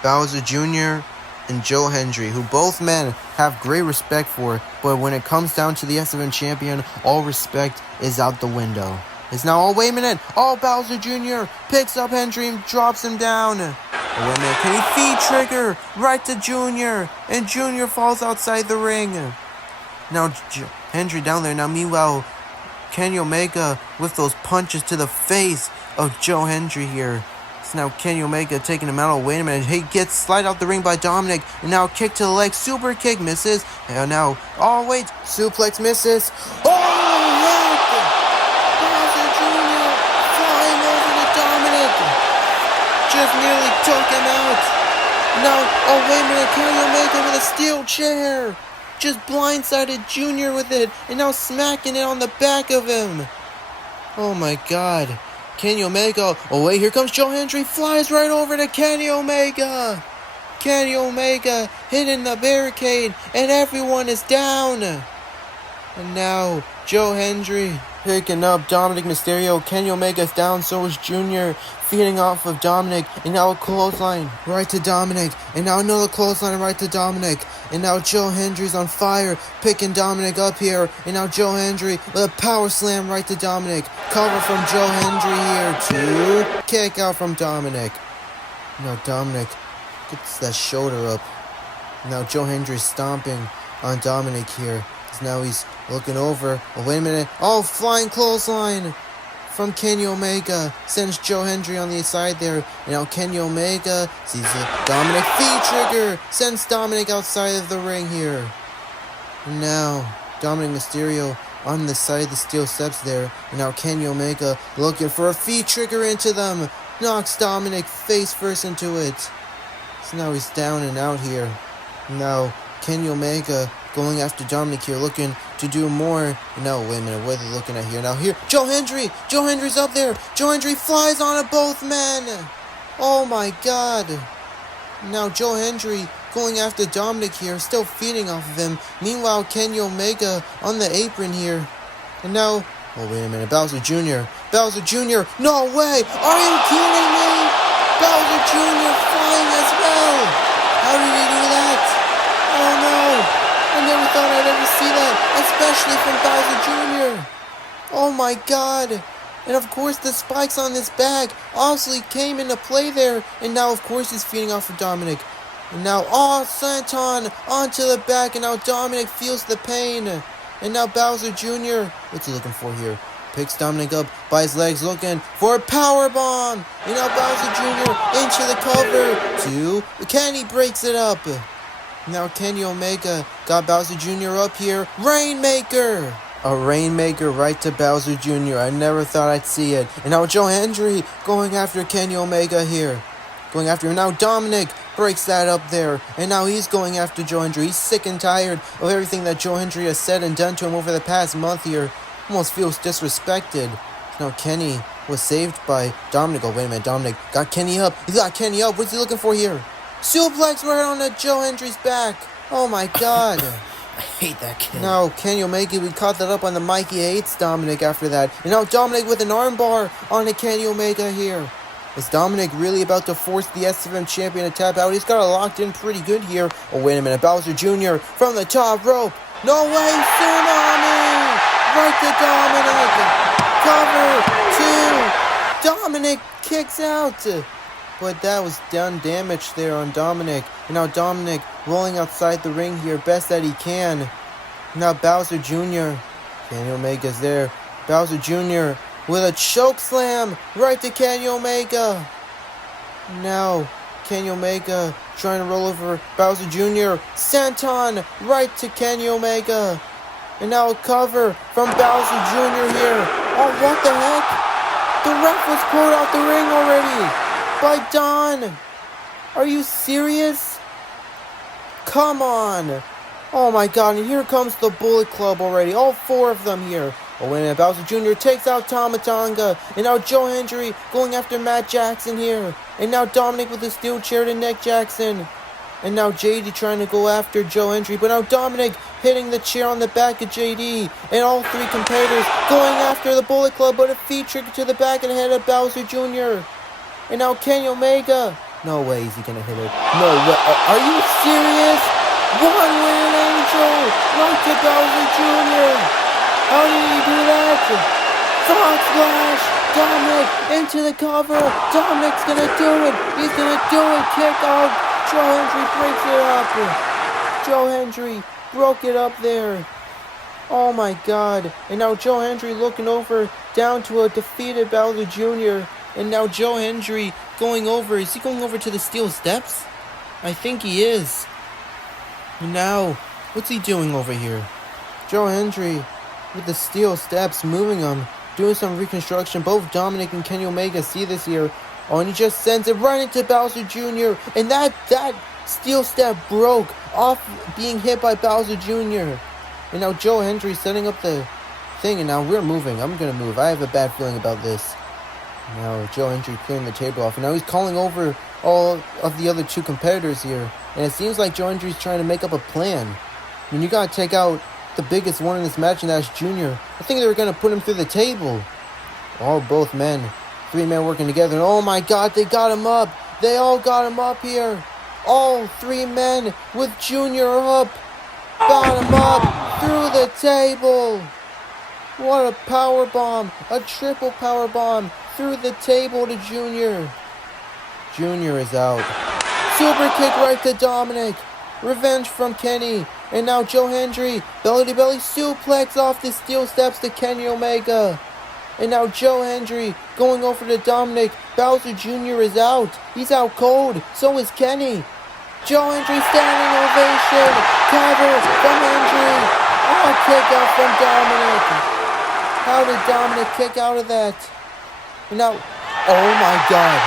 Bowser Jr. and Joe Hendry, who both men have great respect for, but when it comes down to the SFM Champion, all respect is out the window. It's now, oh wait a minute, Bowser Jr. picks up Hendry and drops him down. Oh wait a minute, can he feed trigger right to Jr. and Jr. falls outside the ring. Now Hendry down there. Now meanwhile, Kenny Omega with those punches to the face of Joe Hendry here. So now Kenny Omega taking him out. Oh, wait a minute. He gets slid out the ring by Dominik. And now kick to the leg. Super kick misses. And now, oh wait, suplex misses. Oh, heck! Bowser Jr. flying over to Dominik. Just nearly took him out. Now, oh wait a minute. Kenny Omega with a steel chair. Just blindsided Junior with it. And now smacking it on the back of him. Oh my god. Kenny Omega. Oh wait, here comes Joe Hendry. Flies right over to Kenny Omega. Kenny Omega hitting the barricade. And everyone is down. And now Joe Hendry picking up Dominik Mysterio. Kenny Omega's down. So is Junior. Feeding off of Dominik. And now a clothesline right to Dominik. And now another clothesline right to Dominik. And now Joe Hendry's on fire. Picking Dominik up here. And now Joe Hendry with a power slam right to Dominik. Cover from Joe Hendry here. To kick out from Dominik. Now Dominik gets that shoulder up. Now Joe Hendry's stomping on Dominik here. So now he's looking over. Oh, wait a minute. Oh, flying clothesline from Kenny Omega. Sends Joe Hendry on the side there. And now Kenny Omega sees the Dominik feed trigger. Sends Dominik outside of the ring here. And now Dominik Mysterio on the side of the steel steps there. And now Kenny Omega looking for a feed trigger into them. Knocks Dominik face first into it. So now he's down and out here. Now Kenny Omega going after Dominik here, looking to do more. No, wait a minute, what are they looking at here? Now here, Joe Hendry! Joe Hendry's up there! Joe Hendry flies on both men! Oh my god! Now Joe Hendry going after Dominik here, still feeding off of him. Meanwhile, Kenny Omega on the apron here. And now, oh wait a minute, Bowser Jr. Bowser Jr. No way! Are you kidding me? Bowser Jr. flying as well! How did he do that? Oh no! I never thought I'd ever see that, especially from Bowser Jr. Oh my god. And of course the spikes on this bag obviously came into play there. And now of course he's feeding off of Dominik. And now, oh, Santon onto the back. And now Dominik feels the pain. And now Bowser Jr. What's he looking for here? Picks Dominik up by his legs, looking for a power bomb. And now Bowser Jr. into the cover. Kenny breaks it up. Now Kenny Omega got Bowser Jr. up here. Rainmaker! A Rainmaker right to Bowser Jr. I never thought I'd see it. And now Joe Hendry going after Kenny Omega here. Going after him. Now Dominik breaks that up there. And now he's going after Joe Hendry. He's sick and tired of everything that Joe Hendry has said and done to him over the past month here. Almost feels disrespected. Now Kenny was saved by Dominik. Oh, wait a minute. Dominik got Kenny up. He got Kenny up. What's he looking for here? Suplex right on to Joe Hendry's back. Oh my god. I hate that kid. Now Kenny Omega, we caught that up on the mic. He hates Dominik after that. And now Dominik with an armbar on to Kenny Omega here. Is Dominik really about to force the SFM Champion to tap out? He's got it locked in pretty good here. Oh, wait a minute. Bowser Jr. from the top rope. No way. Tsunami. Right to Dominik. Cover 2. Dominik kicks out. But that was done damage there on Dominik. And now Dominik rolling outside the ring here best that he can. Now Bowser Jr. Kenny Omega's there. Bowser Jr. with a choke slam right to Kenny Omega. Now Kenny Omega trying to roll over Bowser Jr. Santon right to Kenny Omega. And now a cover from Bowser Jr. here. Oh, what the heck? The ref was pulled out the ring already. By Don. Are you serious? Come on. Oh my god, and here comes the Bullet Club already. All 4 of them here. Oh, wait a minute. Bowser Jr. takes out Tama Tonga. And now Joe Hendry going after Matt Jackson here. And now Dominik with a steel chair to Nick Jackson. And now JD trying to go after Joe Hendry. But now Dominik hitting the chair on the back of JD. And all 3 competitors going after the Bullet Club. But a feed trigger to the back and head of Bowser Jr. And now Kenny Omega. No way is he going to hit it. No way. Are you serious? One-winged angel. Right to Bowser Jr. How did he do that? Frog Splash. Dominik into the cover. Dominik's going to do it. He's going to do it. Kick out. Joe Hendry breaks it up. Joe Hendry broke it up there. Oh my god. And now Joe Hendry looking over down to a defeated Bowser Jr. And now Joe Hendry going over. Is he going over to the steel steps? I think he is. And now, what's he doing over here? Joe Hendry with the steel steps, moving them, doing some reconstruction. Both Dominik and Kenny Omega see this here. Oh, and he just sends it right into Bowser Jr. And that steel step broke off being hit by Bowser Jr. And now Joe Hendry setting up the thing, and now we're moving. I'm going to move. I have a bad feeling about this. Now Joe Hendry clearing the table off, and now he's calling over all of the other two competitors here. And it seems like Joe Hendry's trying to make up a plan. I mean, you got to take out the biggest one in this match, and that's Junior. I think they were going to put him through the table. Oh, both men. 3 men working together. And oh my God, they got him up. They all got him up here. All 3 men with Junior up. Got him up through the table. What a power bomb. A triple power bomb through the table to Junior. Junior is out. Super kick right to Dominik. Revenge from Kenny. And now Joe Hendry. Belly-to-belly suplex off the steel steps to Kenny Omega. And now Joe Hendry going over to Dominik. Bowser Jr. is out. He's out cold. So is Kenny. Joe Hendry standing ovation. Cover from Hendry. Oh, kick out from Dominik. How did Dominik kick out of that? And now, oh my God.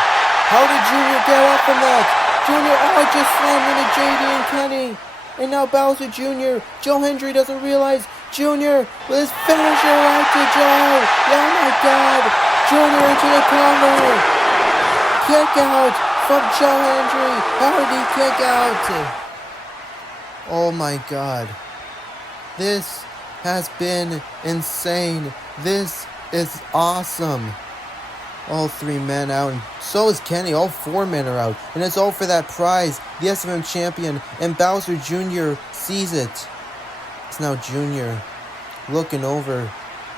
How did Junior get up from that? Junior, just slammed into JD and Kenny. And now Bowser Jr. Joe Hendry doesn't realize. Junior with his finisher right to Joe. Oh my God. Junior into the corner. Kick out from Joe Hendry. How did he kick out? Oh my God. This has been insane. This is awesome. All 3 men out, and so is Kenny. All 4 men are out, and it's all for that prize, the SFM Champion, and Bowser Jr. sees it. It's now Junior looking over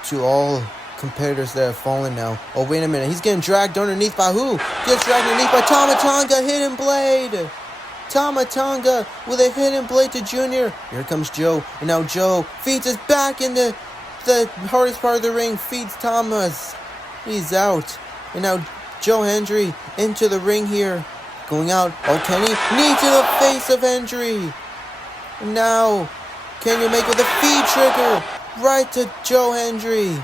to all competitors that have fallen now. Oh, wait a minute. He's getting dragged underneath by who? Gets dragged underneath by Tama Tonga. Hidden blade. Tama Tonga with a hidden blade to Junior. Here comes Joe, and now Joe feeds us back into the hardest part of the ring. Feeds Thomas. He's out. And now Joe Hendry into the ring here. Going out. Oh, Kenny. Knee to the face of Hendry. And now Kenny Omega with a feed trigger. Right to Joe Hendry.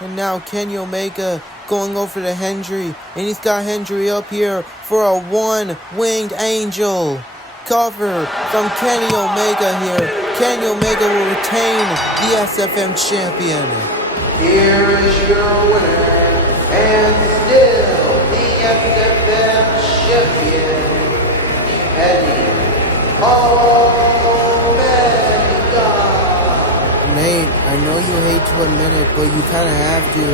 And now Kenny Omega going over to Hendry. And he's got Hendry up here for a 1-winged angel. Cover from Kenny Omega here. Kenny Omega will retain the SFM Champion. Here is your winner, and still the SFM Champion, Kenny Omega. Nate, I know you hate to admit it, but you kind of have to.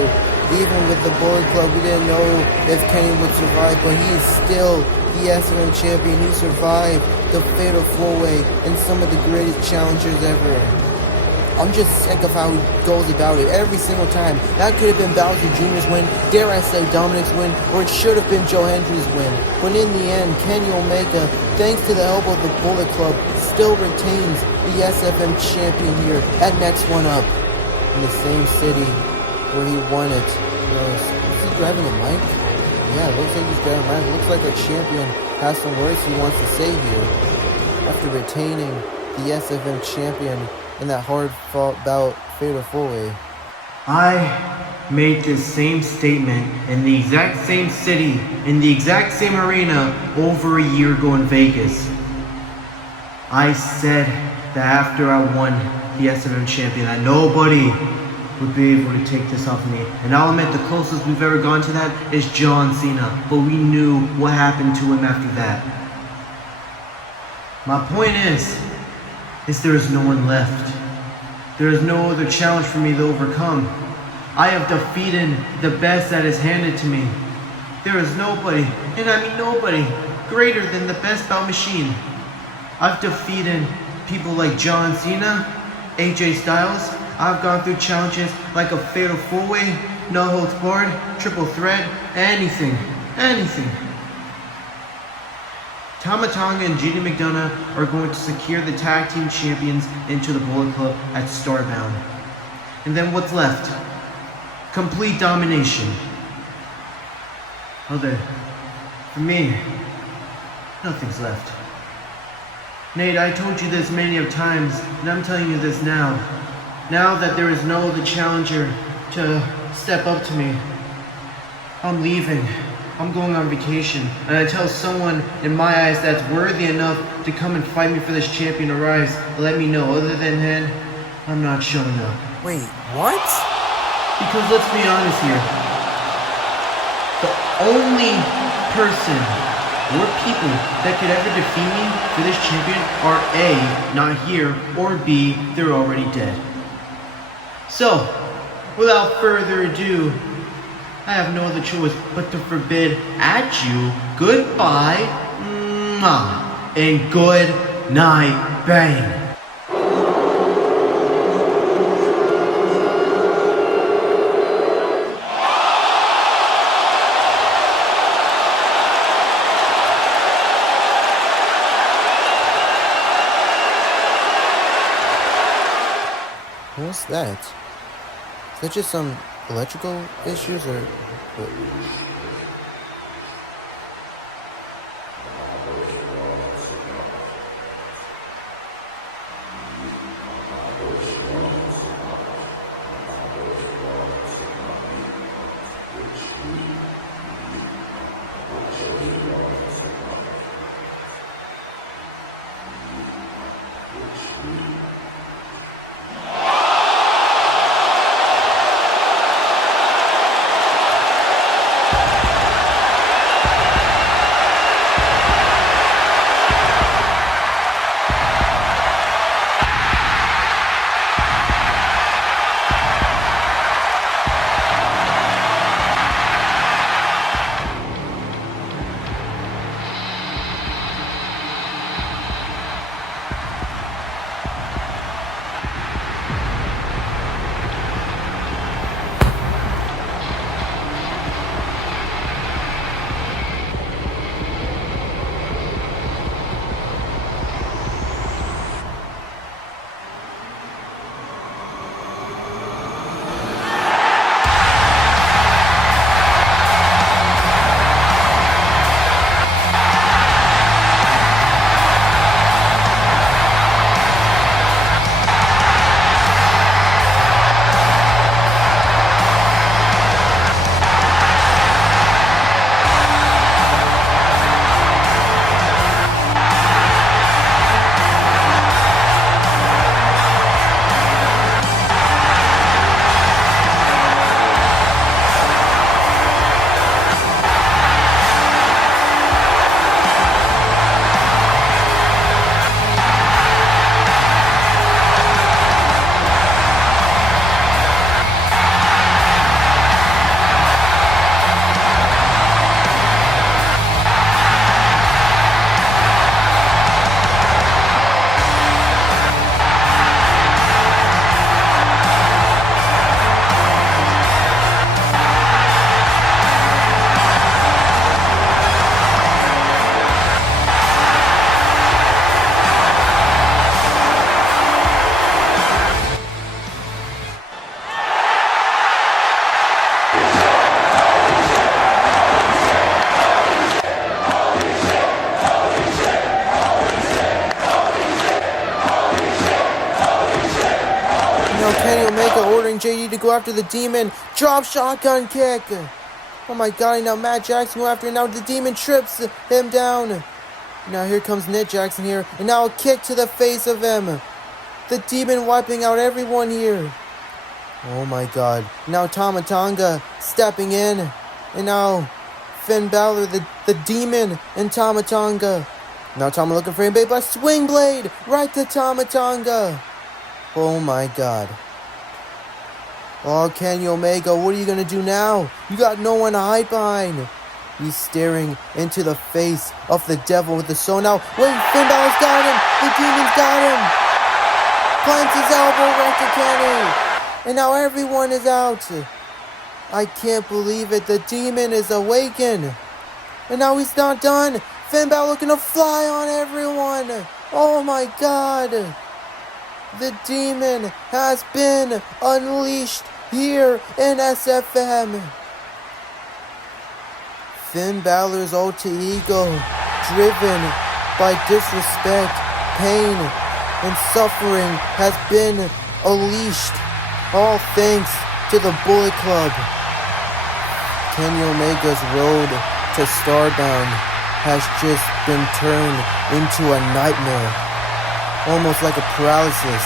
Even with the Bullet Club, we didn't know if Kenny would survive, but he is still the SFM Champion. He survived the Fatal 4-Way and some of the greatest challengers ever. I'm just sick of how he goes about it every single time. That could have been Bowser Jr.'s win, dare I say Dominik's win, or it should have been Joe Hendry's win. But in the end, Kenny Omega, thanks to the help of the Bullet Club, still retains the SFM Champion here at Next One Up. In the same city where he won it. Is he driving a mic? Yeah, it looks like he's driving a mic. It looks like our champion has some words he wants to say here. After retaining the SFM Champion in that hard-fought bout Fatal 4-Way. I made this same statement in the exact same city, in the exact same arena, over a year ago in Vegas. I said that after I won the SFM Champion, that nobody would be able to take this off me. And I'll admit the closest we've ever gone to that is John Cena, but we knew what happened to him after that. My point is there is no one left. There is no other challenge for me to overcome. I have defeated the best that is handed to me. There is nobody, and I mean nobody, greater than the best bout machine. I've defeated people like John Cena, AJ Styles. I've gone through challenges like a Fatal 4-Way, No Holds Barred, Triple Threat, anything. Tama Tonga and JD McDonough are going to secure the Tag Team Champions into the Bullet Club at Starbound. And then what's left? Complete domination. For me, nothing's left. Nate, I told you this many of times, and I'm telling you this now. Now that there is no other challenger to step up to me, I'm leaving. I'm going on vacation, and I tell someone in my eyes that's worthy enough to come and fight me for this champion to rise, let me know. Other than that, I'm not showing up. Wait, what? Because let's be honest here, the only person or people that could ever defeat me for this champion are A, not here, or B, they're already dead. So, without further ado, I have no other choice but to forbid at you goodbye, and good night, bang. What's that? Is that just some electrical issues or what? Kenny Omega ordering JD to go after the Demon. Drop shotgun kick. Oh my god, now Matt Jackson go after, and now the Demon trips him down. Now here comes Nick Jackson here, and now a kick to the face of him. The Demon wiping out everyone here. Oh my god. Now Tama Tonga stepping in. And now Finn Balor, the Demon, and Tama Tonga. Now Tama looking for him, babe, but swing blade right to Tama Tonga. Oh my god. Oh, Kenny Omega, what are you going to do now? You got no one to hide behind. He's staring into the face of the devil with the soul. Now, wait, Finn Balor's got him. The Demon's got him. Plants his elbow right to Kenny. And now everyone is out. I can't believe it. The Demon is awakened. And now he's not done. Finn Balor looking to fly on everyone. Oh my god. The Demon has been unleashed here in SFM. Finn Balor's alter ego, driven by disrespect, pain, and suffering, has been unleashed, all thanks to the Bullet Club. Kenny Omega's road to Starbound has just been turned into a nightmare, almost like a paralysis,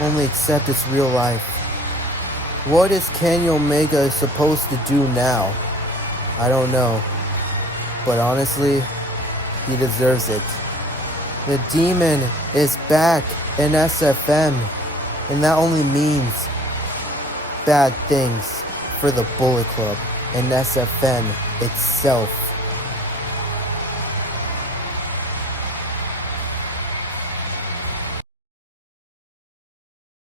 only except it's real life. What is Kenny Omega supposed to do now? I don't know, but honestly, he deserves it. The Demon is back in SFM, and that only means bad things for the Bullet Club and SFM itself.